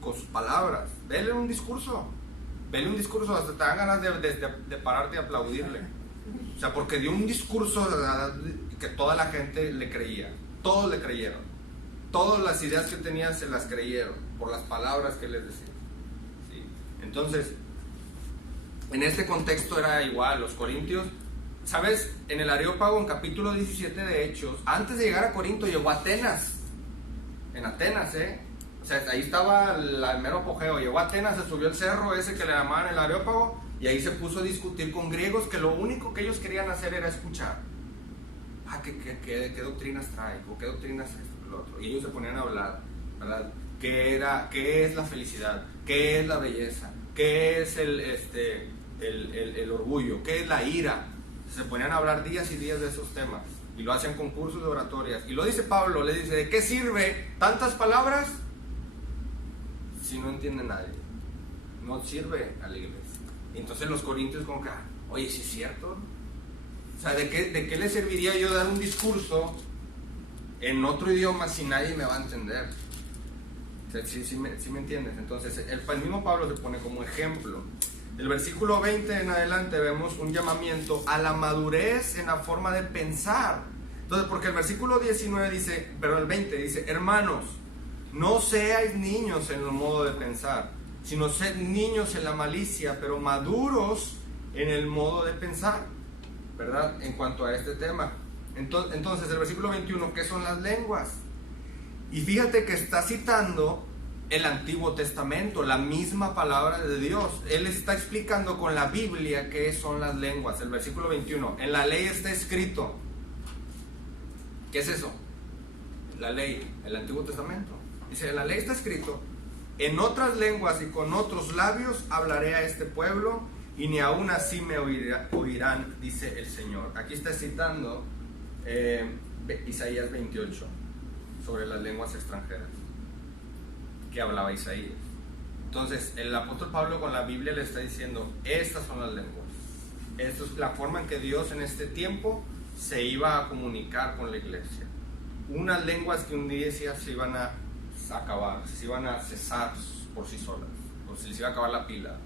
con sus palabras? Vele un discurso, hasta te dan ganas de pararte y aplaudirle. O sea, porque dio un discurso que toda la gente le creía, todos le creyeron, todas las ideas que tenían se las creyeron por las palabras que les decía. ¿Sí? Entonces, en este contexto era igual. Los corintios, ¿sabes? En el Areópago, en capítulo 17 de Hechos, antes de llegar a Corinto, llegó a Atenas. En Atenas, o sea, ahí estaba el mero apogeo. Llegó a Atenas, se subió el cerro ese que le llamaban el Areópago, y ahí se puso a discutir con griegos, que lo único que ellos querían hacer era escuchar. ¿Qué doctrinas trae? ¿O qué doctrinas es esto, lo otro? Y ellos se ponían a hablar, ¿verdad? ¿Qué es la felicidad? ¿Qué es la belleza? ¿Qué es el orgullo? ¿Qué es la ira? Se ponían a hablar días y días de esos temas, y lo hacían concursos de oratorias. Y lo dice Pablo, le dice, ¿de qué sirve tantas palabras si no entiende nadie? No sirve a la iglesia. Y entonces los corintios como que, oye, ¿sí es cierto? O sea, ¿de qué le serviría yo dar un discurso en otro idioma si nadie me va a entender? O sea, ¿sí me entiendes? Entonces el mismo Pablo se pone como ejemplo. Del versículo 20 en adelante vemos un llamamiento a la madurez en la forma de pensar. Entonces, porque el versículo 19 dice, pero el 20 dice, hermanos, no seáis niños en el modo de pensar, sino sed niños en la malicia, pero maduros en el modo de pensar, ¿verdad? En cuanto a este tema. Entonces, el versículo 21, ¿qué son las lenguas? Y fíjate que está citando el Antiguo Testamento, la misma palabra de Dios. Él está explicando con la Biblia qué son las lenguas. El versículo 21, en la ley está escrito. ¿Qué es eso? La ley, el Antiguo Testamento. Dice, en la ley está escrito, en otras lenguas y con otros labios hablaré a este pueblo, y ni aún así me oirán, dice el Señor. Aquí está citando Isaías 28, sobre las lenguas extranjeras, que hablaba Isaías. Entonces, el apóstol Pablo con la Biblia le está diciendo, estas son las lenguas. Esto es la forma en que Dios en este tiempo se iba a comunicar con la iglesia. Unas lenguas que un día se iban a acabar, se iban a cesar por sí solas, o se les iba a acabar la pila.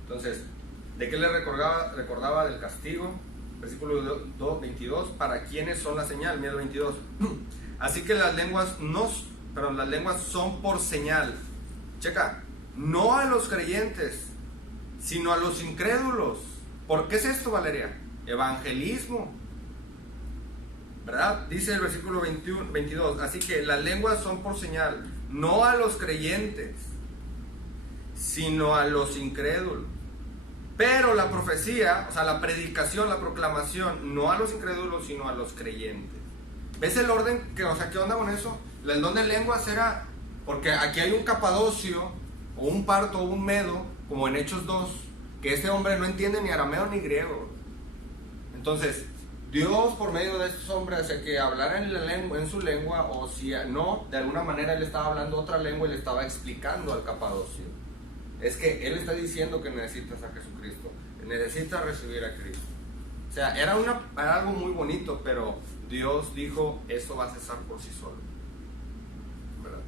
Entonces, ¿de qué le recordaba del castigo? Versículo 22, ¿para quiénes son la señal? Mira el 22. Así que las lenguas son por señal. Checa, no a los creyentes, sino a los incrédulos. ¿Por qué es esto, Valeria? Evangelismo, ¿verdad? Dice el versículo 22, así que las lenguas son por señal, no a los creyentes, sino a los incrédulos. Pero la profecía, o sea, la predicación, la proclamación, no a los incrédulos, sino a los creyentes. ¿Ves el orden? ¿Qué onda con eso? El don de lenguas era, porque aquí hay un capadocio, o un parto, o un medo, como en Hechos 2, que este hombre no entiende ni arameo ni griego. Entonces, Dios por medio de estos hombres hace que hablaran en su lengua, o si no, de alguna manera él estaba hablando otra lengua y le estaba explicando al capadocio. Es que él está diciendo que necesitas a Jesucristo, necesitas recibir a Cristo. O sea, era algo muy bonito, pero Dios dijo, esto va a cesar por sí solo, ¿verdad?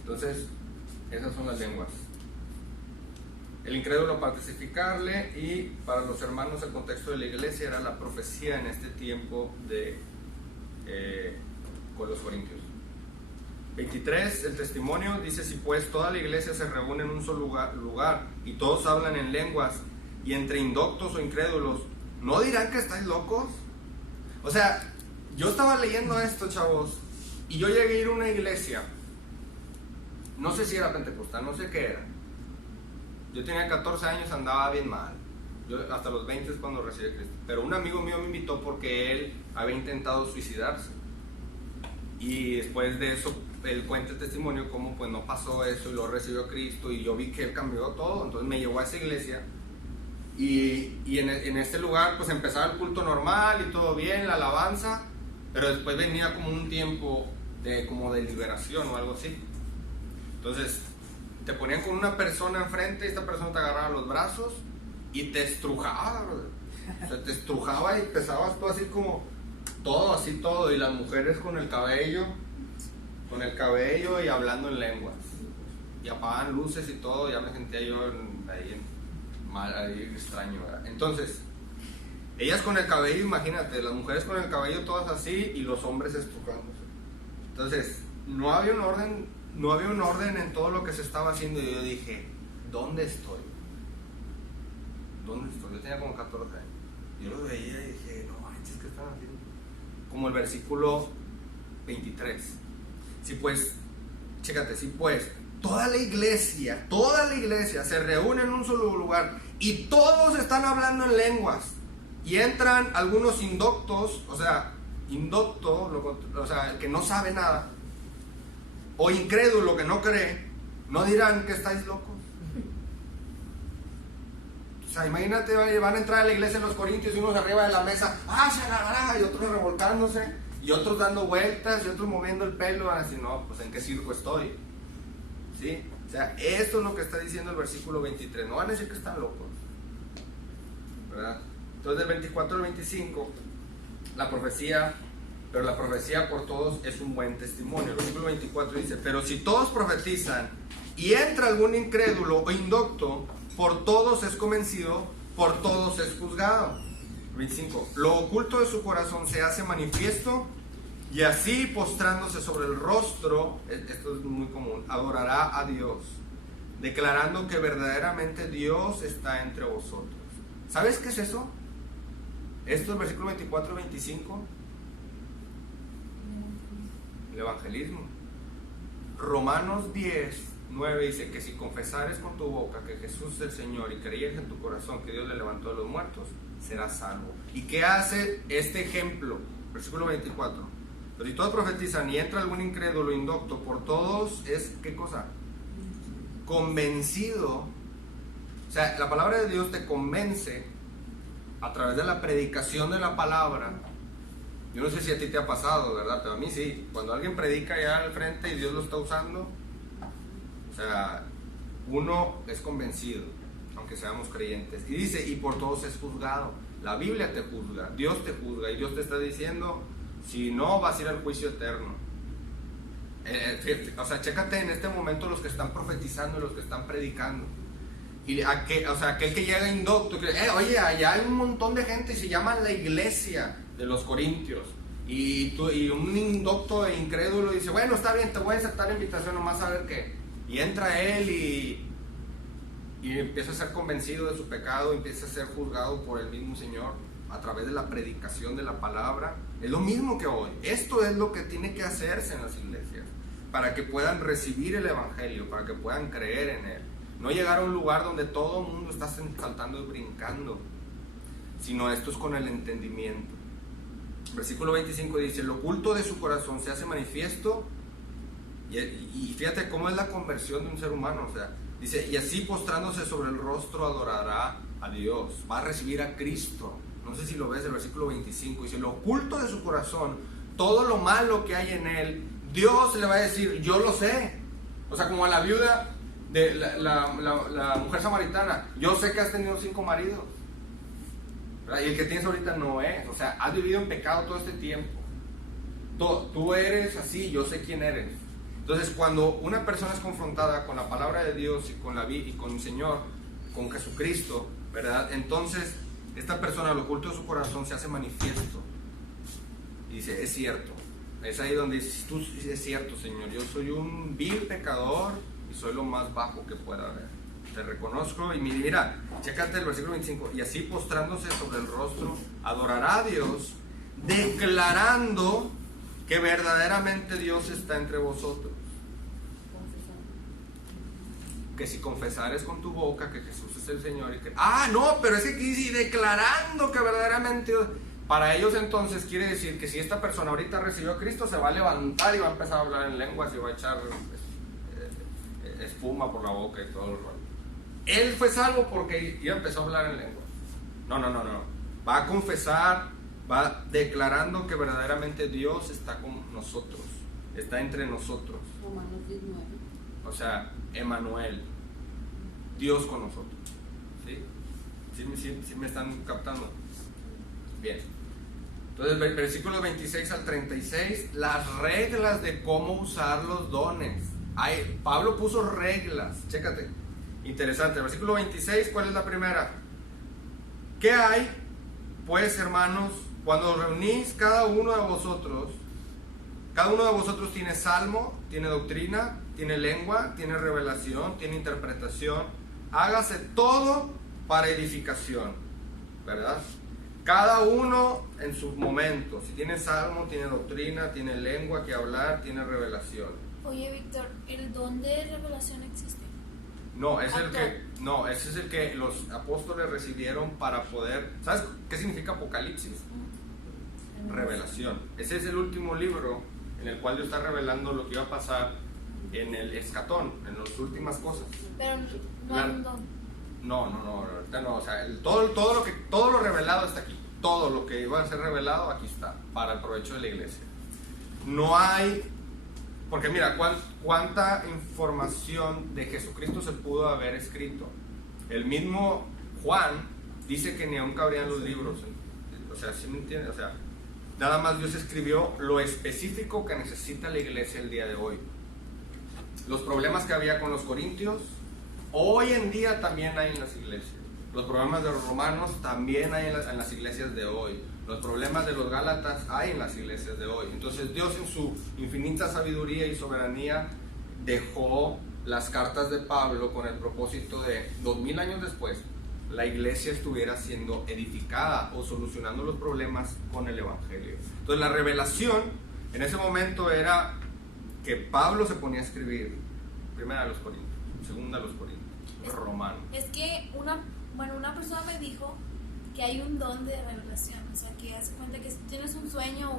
Entonces, esas son las lenguas. El incrédulo para testificarle, y para los hermanos el contexto de la iglesia era la profecía en este tiempo con los corintios. 23, el testimonio dice, si pues toda la iglesia se reúne en un solo lugar y todos hablan en lenguas, y entre indoctos o incrédulos, ¿no dirán que estáis locos? O sea, yo estaba leyendo esto, chavos, y yo llegué a ir a una iglesia, no sé si era pentecostal, no sé qué era. Yo tenía 14 años, andaba bien mal. Yo hasta los 20 es cuando recibí a Cristo. Pero un amigo mío me invitó porque él había intentado suicidarse. Y después de eso, él cuenta el testimonio cómo pues no pasó eso y lo recibió a Cristo. Y yo vi que él cambió todo. Entonces me llevó a esa iglesia. Y en este lugar pues empezaba el culto normal y todo bien, la alabanza. Pero después venía como un tiempo como de liberación o algo así. Entonces te ponían con una persona enfrente y esta persona te agarraba los brazos y te estrujaba, brother. O sea, te estrujaba y empezabas tú así como todo, y las mujeres con el cabello y hablando en lenguas, y apagaban luces y todo. Ya me sentía yo ahí extraño, ¿verdad? Entonces, ellas con el cabello, imagínate, las mujeres con el cabello todas así y los hombres estrujándose. Entonces, no había un orden en todo lo que se estaba haciendo, y yo dije, ¿dónde estoy? Yo tenía como 14 años. Yo lo veía y dije, no manches, ¿qué están haciendo? Como el versículo 23. Si pues, chécate, si pues toda la iglesia se reúne en un solo lugar y todos están hablando en lenguas, y entran algunos indoctos, o sea, el que no sabe nada, o incrédulo que no cree, ¿no dirán que estáis locos? O sea, imagínate, van a entrar a la iglesia en los corintios y unos arriba de la mesa, y otros revolcándose, y otros dando vueltas, y otros moviendo el pelo, así, no, pues ¿en qué circo estoy? ¿Sí? O sea, esto es lo que está diciendo el versículo 23, no van a decir que están locos, ¿verdad? Entonces del 24 al 25, pero la profecía por todos es un buen testimonio. El versículo 24 dice, pero si todos profetizan y entra algún incrédulo o indocto, por todos es convencido, por todos es juzgado. 25, lo oculto de su corazón se hace manifiesto, y así postrándose sobre el rostro, esto es muy común, adorará a Dios, declarando que verdaderamente Dios está entre vosotros. ¿Sabes qué es eso? Esto es versículo 24 y 25. El evangelismo. Romanos 10, 9 dice que si confesares con tu boca que Jesús es el Señor y creyeres en tu corazón que Dios le levantó de los muertos, serás salvo. ¿Y qué hace este ejemplo? Versículo 24. Pero si todos profetizan y entra algún incrédulo indocto, por todos es, ¿qué cosa? Convencido. O sea, la palabra de Dios te convence a través de la predicación de la palabra. Yo no sé si a ti te ha pasado, ¿verdad? Pero a mí sí. Cuando alguien predica allá al frente y Dios lo está usando, o sea, uno es convencido, aunque seamos creyentes. Y dice, y por todos es juzgado. La Biblia te juzga, Dios te juzga, y Dios te está diciendo, si no, vas a ir al juicio eterno. O sea, chécate en este momento los que están profetizando y los que están predicando. Y o sea, aquel que llega indocto, que, oye, allá hay un montón de gente y se llama la iglesia de los Corintios. Y un indocto e incrédulo dice, bueno, está bien, te voy a aceptar la invitación, nomás a ver qué. Y entra él y empieza a ser convencido de su pecado, empieza a ser juzgado por el mismo Señor a través de la predicación de la palabra. Es lo mismo que hoy. Esto es lo que tiene que hacerse en las iglesias para que puedan recibir el evangelio, para que puedan creer en él. No llegar a un lugar donde todo el mundo está saltando y brincando, sino esto es con el entendimiento. Versículo 25 dice, lo oculto de su corazón se hace manifiesto. Y fíjate cómo es la conversión de un ser humano. O sea, dice, y así postrándose sobre el rostro adorará a Dios, va a recibir a Cristo. No sé si lo ves, el versículo 25 dice, lo oculto de su corazón, todo lo malo que hay en él, Dios le va a decir, yo lo sé. O sea, como a la viuda de la mujer samaritana, yo sé que has tenido 5 maridos, ¿verdad? Y el que tienes ahorita no es. O sea, has vivido en pecado todo este tiempo. Tú eres así, yo sé quién eres. Entonces, cuando una persona es confrontada con la palabra de Dios y con el Señor, con Jesucristo, ¿verdad? Entonces, esta persona, lo oculto de su corazón, se hace manifiesto. Y dice, es cierto. Es ahí donde dice, tú, es cierto, Señor, yo soy un vil pecador y soy lo más bajo que pueda haber. Te reconozco. Y mira, chécate el versículo 25. Y así postrándose sobre el rostro, adorará a Dios, declarando que verdaderamente Dios está entre vosotros. Que si confesares con tu boca que Jesús es el Señor y que... no, pero es que aquí dice declarando que verdaderamente Dios... Para ellos entonces quiere decir que si esta persona ahorita recibió a Cristo, se va a levantar y va a empezar a hablar en lenguas y va a echar espuma por la boca y todo el rollo. Él fue salvo porque ya empezó a hablar en lenguas. No. Va a confesar, va declarando que verdaderamente Dios está con nosotros, está entre nosotros. Romanos 19. O sea, Emmanuel, Dios con nosotros. ¿Sí? ¿Sí me están captando? Bien. Entonces, versículos 26 al 36, las reglas de cómo usar los dones. Pablo puso reglas, chécate. Interesante. Versículo 26, ¿cuál es la primera? ¿Qué hay, pues, hermanos, cuando os reunís cada uno de vosotros tiene salmo, tiene doctrina, tiene lengua, tiene revelación, tiene interpretación? Hágase todo para edificación, ¿verdad? Cada uno en sus momentos. Si tiene salmo, tiene doctrina, tiene lengua que hablar, tiene revelación. Oye, Víctor, ¿el don de revelación existe? No, ese es el que los apóstoles recibieron para poder... ¿Sabes qué significa Apocalipsis? Revelación. Ese es el último libro en el cual Dios está revelando lo que iba a pasar en el escatón, en las últimas cosas. Pero no hay un don. No, ahorita no. O sea, todo lo revelado está aquí. Todo lo que iba a ser revelado aquí está, para el provecho de la iglesia. No hay... Porque mira, cuánta información de Jesucristo se pudo haber escrito. El mismo Juan dice que ni aún cabrían los libros. O sea, ¿sí me entiendes? O sea, nada más Dios escribió lo específico que necesita la iglesia el día de hoy. Los problemas que había con los corintios, hoy en día también hay en las iglesias. Los problemas de los romanos también hay en las iglesias de hoy. Los problemas de los gálatas hay en las iglesias de hoy. Entonces Dios, en su infinita sabiduría y soberanía, dejó las cartas de Pablo con el propósito de 2000 años después la iglesia estuviera siendo edificada o solucionando los problemas con el evangelio. Entonces la revelación en ese momento era que Pablo se ponía a escribir primera a los Corintios, segunda a los Corintios, Romanos. Es que una persona me dijo que hay un don de revelación, o sea, que hace cuenta que si tienes un sueño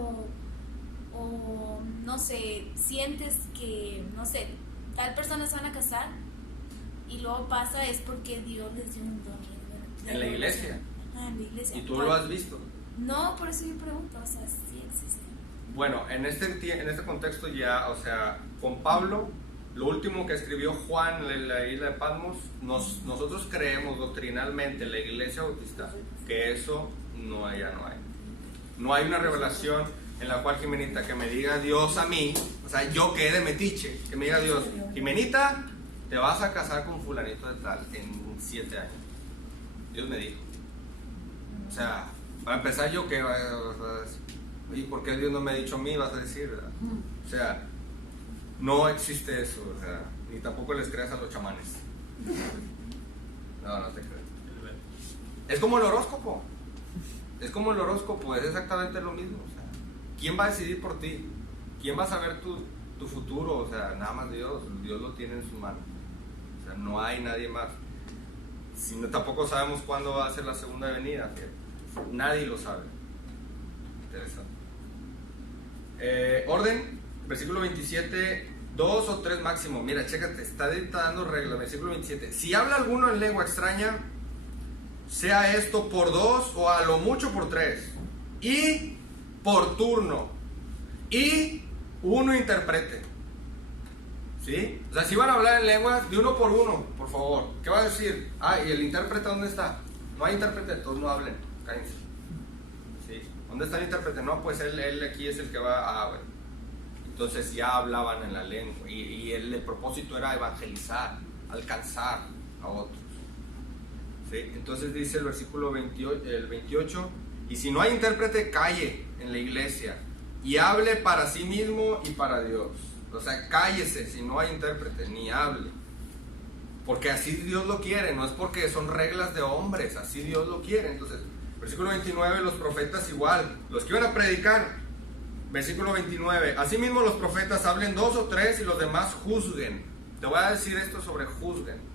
o o no sé, sientes que, no sé, tal persona se van a casar y luego pasa, es porque Dios les dio un don. En la iglesia. En la iglesia. ¿Y tú lo has visto? No, por eso yo pregunto, o sea, sí existe. Bueno, en este contexto ya, o sea, con Pablo, lo último que escribió Juan en la isla de Patmos, nosotros creemos doctrinalmente en la iglesia bautista que eso ya no hay. No hay una revelación en la cual, Jimenita, que me diga Dios a mí, o sea, yo que de metiche, que me diga Dios, Jimenita, te vas a casar con fulanito de tal en 7 años. Dios me dijo. O sea, para empezar yo que... ¿Y por qué Dios no me ha dicho a mí? Vas a decir, ¿verdad? O sea, no existe eso, o sea, ni tampoco les creas a los chamanes. No te creas. Es como el horóscopo. Es exactamente lo mismo. O sea, ¿quién va a decidir por ti? ¿Quién va a saber tu futuro? O sea, nada más Dios. Dios lo tiene en su mano. O sea, no hay nadie más. Tampoco sabemos cuándo va a ser la segunda venida. Nadie lo sabe. Interesante. Orden, versículo 27, 2 o 3 máximo. Mira, chécate, está dando reglas. Versículo 27. Si habla alguno en lengua extraña, sea esto por 2 o a lo mucho por 3. Y por turno. Y uno interprete. ¿Sí? O sea, si van a hablar en lenguas, de uno por uno, por favor. ¿Qué va a decir? ¿Y el intérprete dónde está? No hay intérprete, todos no hablen. Cállense. ¿Sí? ¿Dónde está el intérprete? No, pues él aquí es el que va. Bueno. Entonces ya hablaban en la lengua. Y el propósito era evangelizar, alcanzar a otros. ¿Sí? Entonces dice el versículo 28, y si no hay intérprete, calle en la iglesia y hable para sí mismo y para Dios. O sea, cállese si no hay intérprete, ni hable. Porque así Dios lo quiere, no es porque son reglas de hombres, así Dios lo quiere. Entonces, versículo 29, los profetas igual, los que iban a predicar. Versículo 29, asimismo los profetas hablen 2 o 3 y los demás juzguen. Te voy a decir esto sobre juzguen.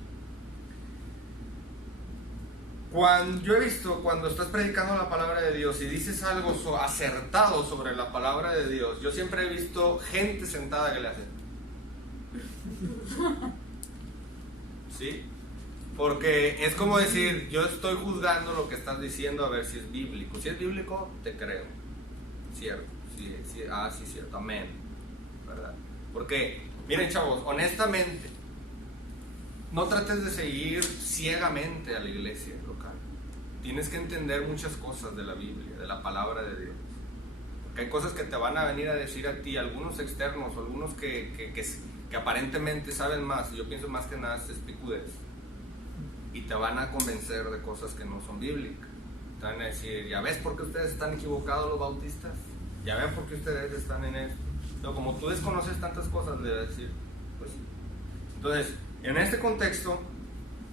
Yo he visto cuando estás predicando la palabra de Dios y dices algo acertado sobre la palabra de Dios, yo siempre he visto gente sentada que le hace. ¿Sí? Porque es como decir, yo estoy juzgando lo que estás diciendo a ver si es bíblico. Si es bíblico, te creo. Cierto. Sí, cierto. Amén. ¿Verdad? Porque, miren chavos, honestamente, no trates de seguir ciegamente a la iglesia local. Tienes que entender muchas cosas de la Biblia, de la palabra de Dios. Porque hay cosas que te van a venir a decir a ti, algunos externos, algunos que aparentemente saben más. Yo pienso más que nada es picudez. Y te van a convencer de cosas que no son bíblicas. Te van a decir, ¿ya ves por qué ustedes están equivocados los bautistas? ¿Ya ven por qué ustedes están en esto? Pero como tú desconoces tantas cosas, le voy a decir, pues sí. Entonces, en este contexto,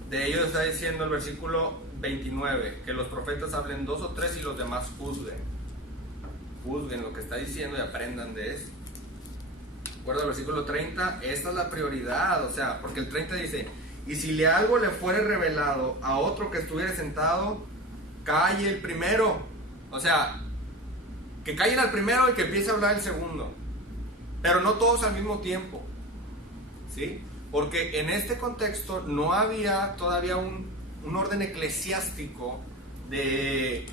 de ello está diciendo el versículo 29, que los profetas hablen 2 o 3 y los demás juzguen. Juzguen lo que está diciendo y aprendan de eso. Recuerda el versículo 30, esta es la prioridad, o sea, porque el 30 dice, y si algo le fuere revelado a otro que estuviera sentado, calle el primero. O sea, que callen al primero y que empiece a hablar el segundo. Pero no todos al mismo tiempo. ¿Sí? Porque en este contexto no había todavía un orden eclesiástico de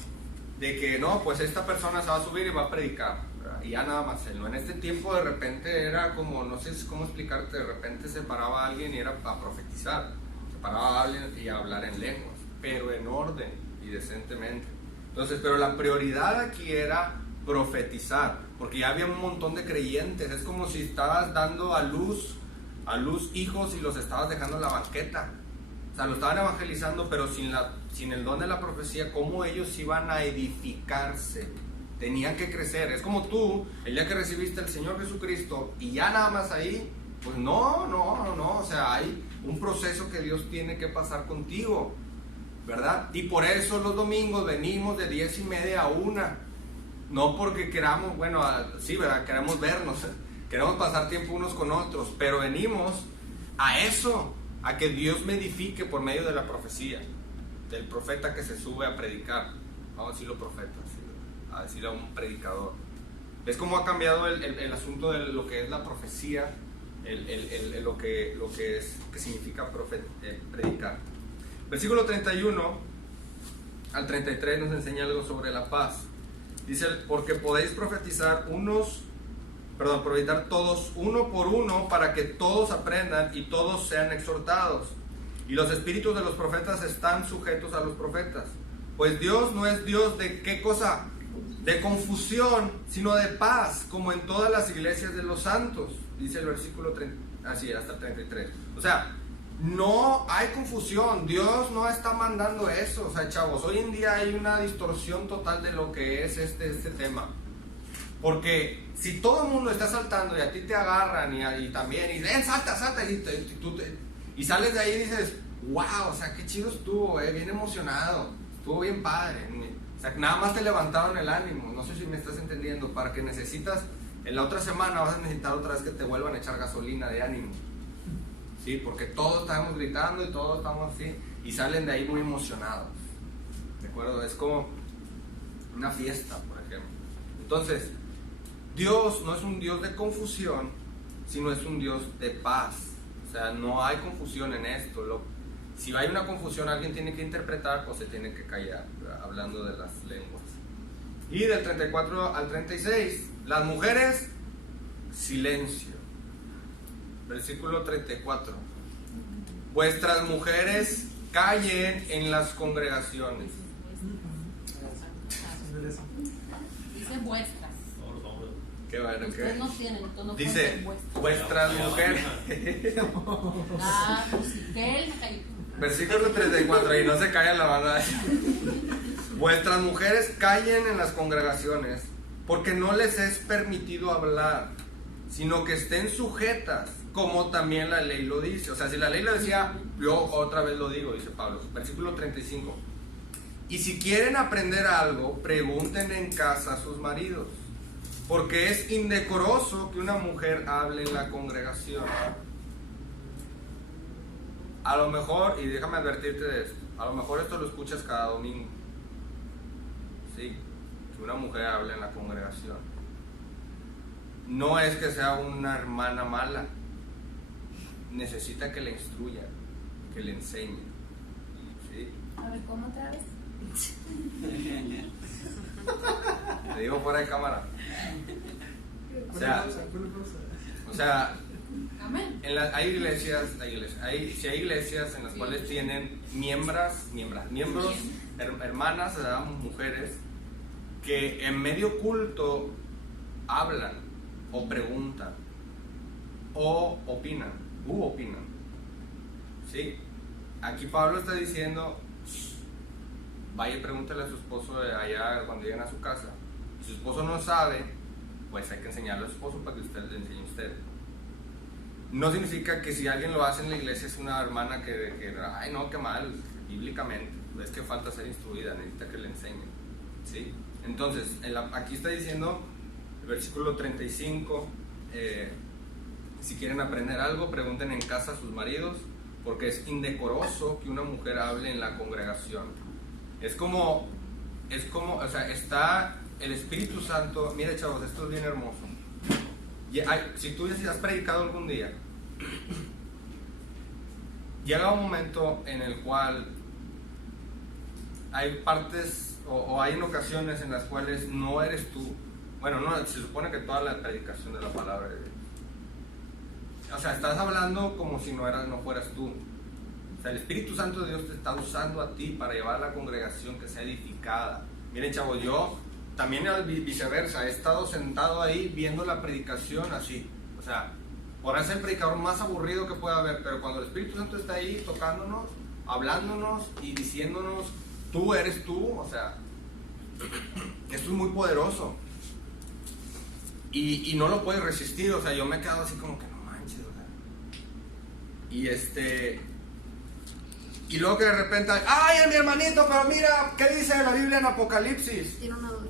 que no, pues esta persona se va a subir y va a predicar, ¿verdad? Y ya nada más él, ¿no? En este tiempo de repente era como, no sé cómo explicarte, de repente se paraba alguien y era para profetizar, se paraba alguien y a hablar en lenguas, pero en orden y decentemente. Entonces, pero la prioridad aquí era profetizar, porque ya había un montón de creyentes. Es como si estabas dando a luz hijos y los estabas dejando en la banqueta. O sea, lo estaban evangelizando, pero sin el don de la profecía, ¿cómo ellos iban a edificarse? Tenían que crecer. Es como tú, el día que recibiste al Señor Jesucristo y ya nada más ahí, pues no. O sea, hay un proceso que Dios tiene que pasar contigo, ¿verdad? Y por eso los domingos venimos de 10:30 a 1. No porque queramos, bueno, sí, ¿verdad? Queremos vernos, queremos pasar tiempo unos con otros, pero venimos a eso, a que Dios me edifique por medio de la profecía, del profeta que se sube a predicar. Vamos a decirlo profeta, a decir a un predicador. ¿Ves cómo ha cambiado el asunto de lo que es la profecía? Lo que significa predicar. Versículo 31 al 33 nos enseña algo sobre la paz. Dice, porque podéis profetizar todos uno por uno, para que todos aprendan y todos sean exhortados. Y los espíritus de los profetas están sujetos a los profetas. Pues Dios no es Dios de ¿qué cosa? De confusión, sino de paz, como en todas las iglesias de los santos. Dice el versículo 30, así hasta el 33. O sea, no hay confusión. Dios no está mandando eso. O sea, chavos, hoy en día hay una distorsión total de lo que es este tema. Porque si todo el mundo está saltando y a ti te agarran y también, y ven, salta, y sales de ahí y dices, wow, o sea, qué chido estuvo, bien emocionado, estuvo bien padre. O sea, nada más te levantaron el ánimo. No sé si me estás entendiendo. Para que necesitas, en la otra semana vas a necesitar otra vez que te vuelvan a echar gasolina de ánimo. Sí, porque todos estamos gritando y todos estamos así, y salen de ahí muy emocionados. ¿De acuerdo? Es como una fiesta, por ejemplo. Entonces, Dios no es un Dios de confusión, sino es un Dios de paz. O sea, no hay confusión en esto. Si hay una confusión, alguien tiene que interpretar o se tiene que callar, hablando de las lenguas. Y del 34 al 36, las mujeres, silencio. Versículo 34. Vuestras mujeres callen en las congregaciones. Dice vuestras. Qué bueno, Ustedes ¿qué? no tienen, entonces no pueden Dice, ser vuestras. vuestras mujeres. Pues si que él me cayó. Versículo 34, y no se calla la banda. Vuestras mujeres callen en las congregaciones, porque no les es permitido hablar, sino que estén sujetas, como también la ley lo dice. O sea, si la ley lo decía, yo otra vez lo digo, dice Pablo. Versículo 35. Y si quieren aprender algo, pregunten en casa a sus maridos, porque es indecoroso que una mujer hable en la congregación. A lo mejor, y déjame advertirte de esto, a lo mejor esto lo escuchas cada domingo. Sí, que una mujer hable en la congregación. No es que sea una hermana mala, necesita que le instruya, que le enseñe. ¿Sí? A ver, ¿cómo otra vez? Te digo fuera de cámara. O sea, Amén. hay iglesias, si hay iglesias en las cuales tienen miembros, hermanas, mujeres, que en medio culto hablan o preguntan o opinan, ¿sí? Aquí Pablo está diciendo, vaya y pregúntale a su esposo allá cuando lleguen a su casa. Si su esposo no sabe, pues hay que enseñarle a su esposo para que usted le enseñe a usted. No significa que si alguien lo hace en la iglesia es una hermana que ay no, qué mal, bíblicamente. Es que falta ser instruida, necesita que le enseñen. ¿Sí? Entonces, aquí está diciendo, el versículo 35, si quieren aprender algo, pregunten en casa a sus maridos, porque es indecoroso que una mujer hable en la congregación. Es como, o sea, está el Espíritu Santo. Mire, chavos, esto es bien hermoso. Si tú has predicado algún día, llega un momento en el cual hay partes o hay ocasiones en las cuales no eres tú. Bueno, no, se supone que toda la predicación de la palabra de Dios. O sea, estás hablando como si no fueras tú. O sea, el Espíritu Santo de Dios te está usando a ti para llevar a la congregación que sea edificada. Miren, chavos, yo también viceversa, he estado sentado ahí viendo la predicación así. O sea, podrá ser el predicador más aburrido que pueda haber, pero cuando el Espíritu Santo está ahí tocándonos, hablándonos y diciéndonos, tú eres tú, o sea, esto es muy poderoso. Y no lo puedes resistir, o sea, yo me he quedado así como que no manches, o sea. Y luego que de repente, ¡ay, mi hermanito! Pero mira, ¿qué dice la Biblia en Apocalipsis? Tiene una duda.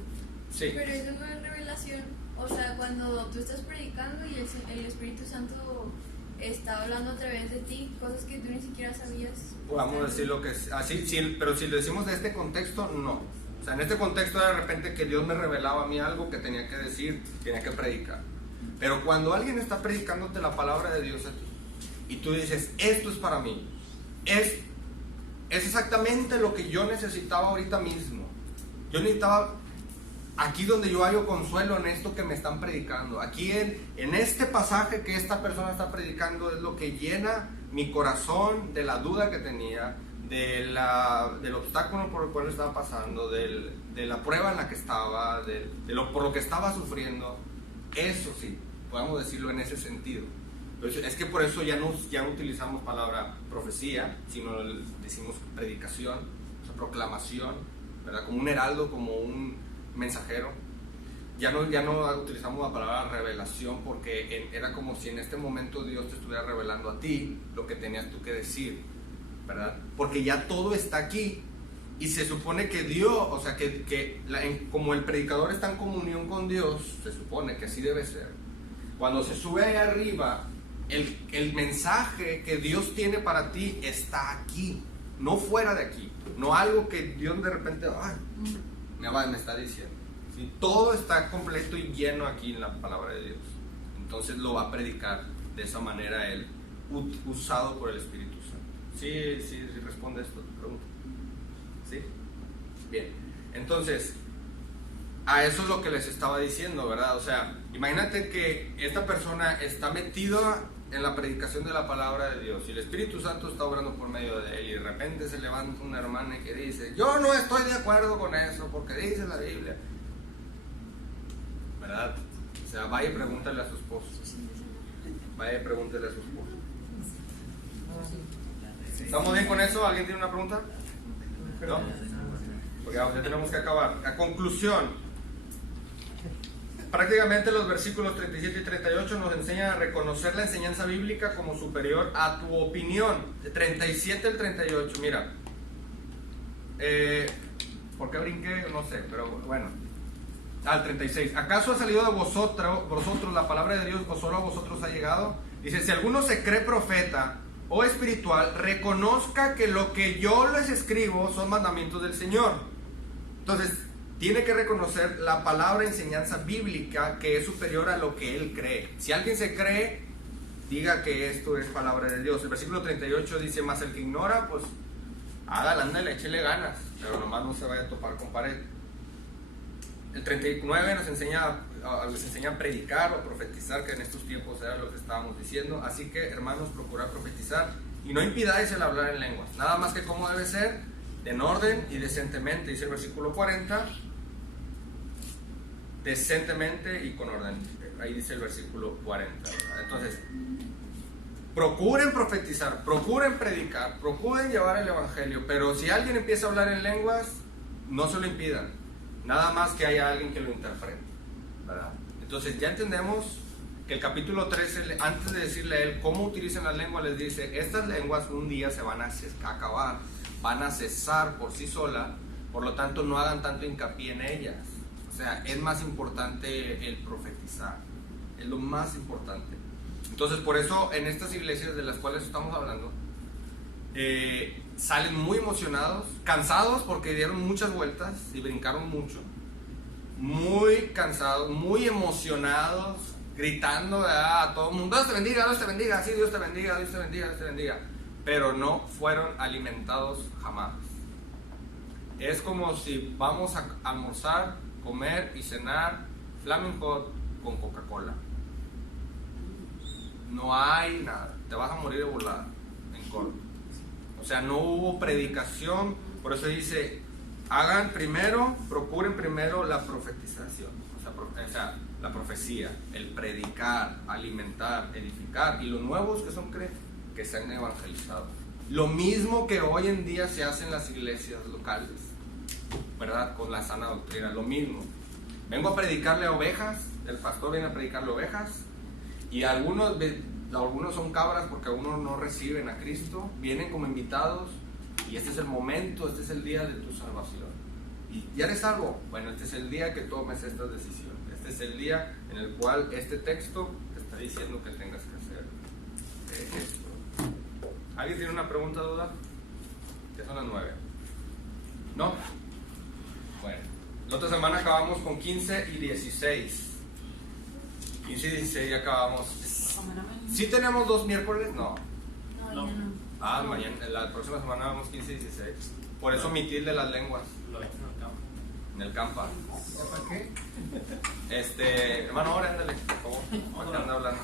Sí. Pero eso no es revelación. O sea, cuando tú estás predicando y el Espíritu Santo está hablando a través de ti, cosas que tú ni siquiera sabías. Vamos a decir lo que es así, sí, pero si lo decimos de este contexto, no. O sea, en este contexto de repente que Dios me revelaba a mí algo que tenía que decir, tenía que predicar. Pero cuando alguien está predicándote la palabra de Dios a ti y tú dices, esto es para mí, es exactamente lo que yo necesitaba ahorita mismo. Yo necesitaba, aquí donde yo hallo consuelo en esto que me están predicando, aquí en este pasaje que esta persona está predicando es lo que llena mi corazón de la duda que tenía, del obstáculo por el cual estaba pasando, de la prueba en la que estaba, por lo que estaba sufriendo. Eso sí, podemos decirlo en ese sentido. Es que por eso ya no utilizamos palabra profecía, sino decimos predicación, o sea, proclamación, ¿verdad? Como un heraldo, como un mensajero. Ya no utilizamos la palabra revelación, porque era como si en este momento Dios te estuviera revelando a ti lo que tenías tú que decir, ¿verdad? Porque ya todo está aquí y se supone que Dios, o sea, como el predicador está en comunión con Dios, se supone que así debe ser. Cuando se sube ahí arriba, el mensaje que Dios tiene para ti está aquí, no fuera de aquí, no algo que Dios de repente me está diciendo. ¿Sí? Todo está completo y lleno aquí en la palabra de Dios. Entonces lo va a predicar de esa manera él, usado por el Espíritu Santo. Sí, responde esto, tu pregunta. ¿Sí? Bien. Entonces, a eso es lo que les estaba diciendo, ¿verdad? O sea, imagínate que esta persona está metida en la predicación de la palabra de Dios y el Espíritu Santo está obrando por medio de él, y de repente se levanta una hermana que dice, yo no estoy de acuerdo con eso porque dice la Biblia, ¿verdad? O sea, vaya y pregúntale a su esposo. Vaya y pregúntale a su esposo. ¿Estamos bien con eso? ¿Alguien tiene una pregunta? ¿No? Porque ya tenemos que acabar. A conclusión, prácticamente los versículos 37 y 38 nos enseñan a reconocer la enseñanza bíblica como superior a tu opinión. De 37 al 38, mira. ¿Por qué brinqué? No sé, pero bueno. Al 36. ¿Acaso ha salido de vosotros la palabra de Dios o solo a vosotros ha llegado? Dice, si alguno se cree profeta o espiritual, reconozca que lo que yo les escribo son mandamientos del Señor. Entonces, tiene que reconocer la palabra enseñanza bíblica que es superior a lo que él cree. Si alguien se cree, diga que esto es palabra de Dios. El versículo 38 dice, más el que ignora, pues hágale, ándale, échele ganas, pero nomás no se vaya a topar con pared. El 39 les enseña a predicar o a profetizar, que en estos tiempos era lo que estábamos diciendo. Así que, hermanos, procurad profetizar y no impidáis el hablar en lenguas, nada más que como debe ser, en orden y decentemente, dice el versículo 40, decentemente y con orden. Ahí dice el versículo 40, ¿verdad? Entonces, procuren profetizar, procuren predicar, procuren llevar el evangelio, pero si alguien empieza a hablar en lenguas, no se lo impidan, nada más que haya alguien que lo interprete, ¿verdad? Entonces ya entendemos que el capítulo 13, antes de decirle a él cómo utilizan las lenguas, les dice, estas lenguas un día se van a acabar, van a cesar por sí solas, por lo tanto no hagan tanto hincapié en ellas. O sea, es más importante el profetizar, es lo más importante. Entonces, por eso en estas iglesias de las cuales estamos hablando, salen muy emocionados, cansados porque dieron muchas vueltas y brincaron mucho, muy cansados, muy emocionados, gritando a todo el mundo, Dios te bendiga, sí, Dios te bendiga, Dios te bendiga, Dios te bendiga, pero no fueron alimentados jamás. Es como si vamos a almorzar, comer y cenar Flaming Hot con Coca-Cola. No hay nada, te vas a morir de volada en corto. O sea, no hubo predicación, por eso dice, procuren primero la profetización, o sea, la profecía, el predicar, alimentar, edificar, y los nuevos que son que sean evangelizados. Lo mismo que hoy en día se hace en las iglesias locales, ¿verdad? Con la sana doctrina, lo mismo. Vengo a predicarle a ovejas, el pastor viene a predicarle a ovejas, y algunos son cabras porque algunos no reciben a Cristo, vienen como invitados, y este es el momento, este es el día de tu salvación. ¿Y ya eres salvo? Bueno, este es el día que tomes esta decisión. Este es el día en el cual este texto te está diciendo que tengas que hacer esto. ¿Alguien tiene una pregunta, duda? Ya son las 9. ¿No? Bueno. La otra semana acabamos con 15 y 16. 15 y 16 ya acabamos. ¿Sí tenemos 2 miércoles? No. No, ya no. Ah, mañana, la próxima semana vamos 15 y 16. Por eso mi tilde de las lenguas. Lo ves en el campo. En el campa. ¿Para qué? Hermano, ahora ándale, por favor. Acá anda hablando.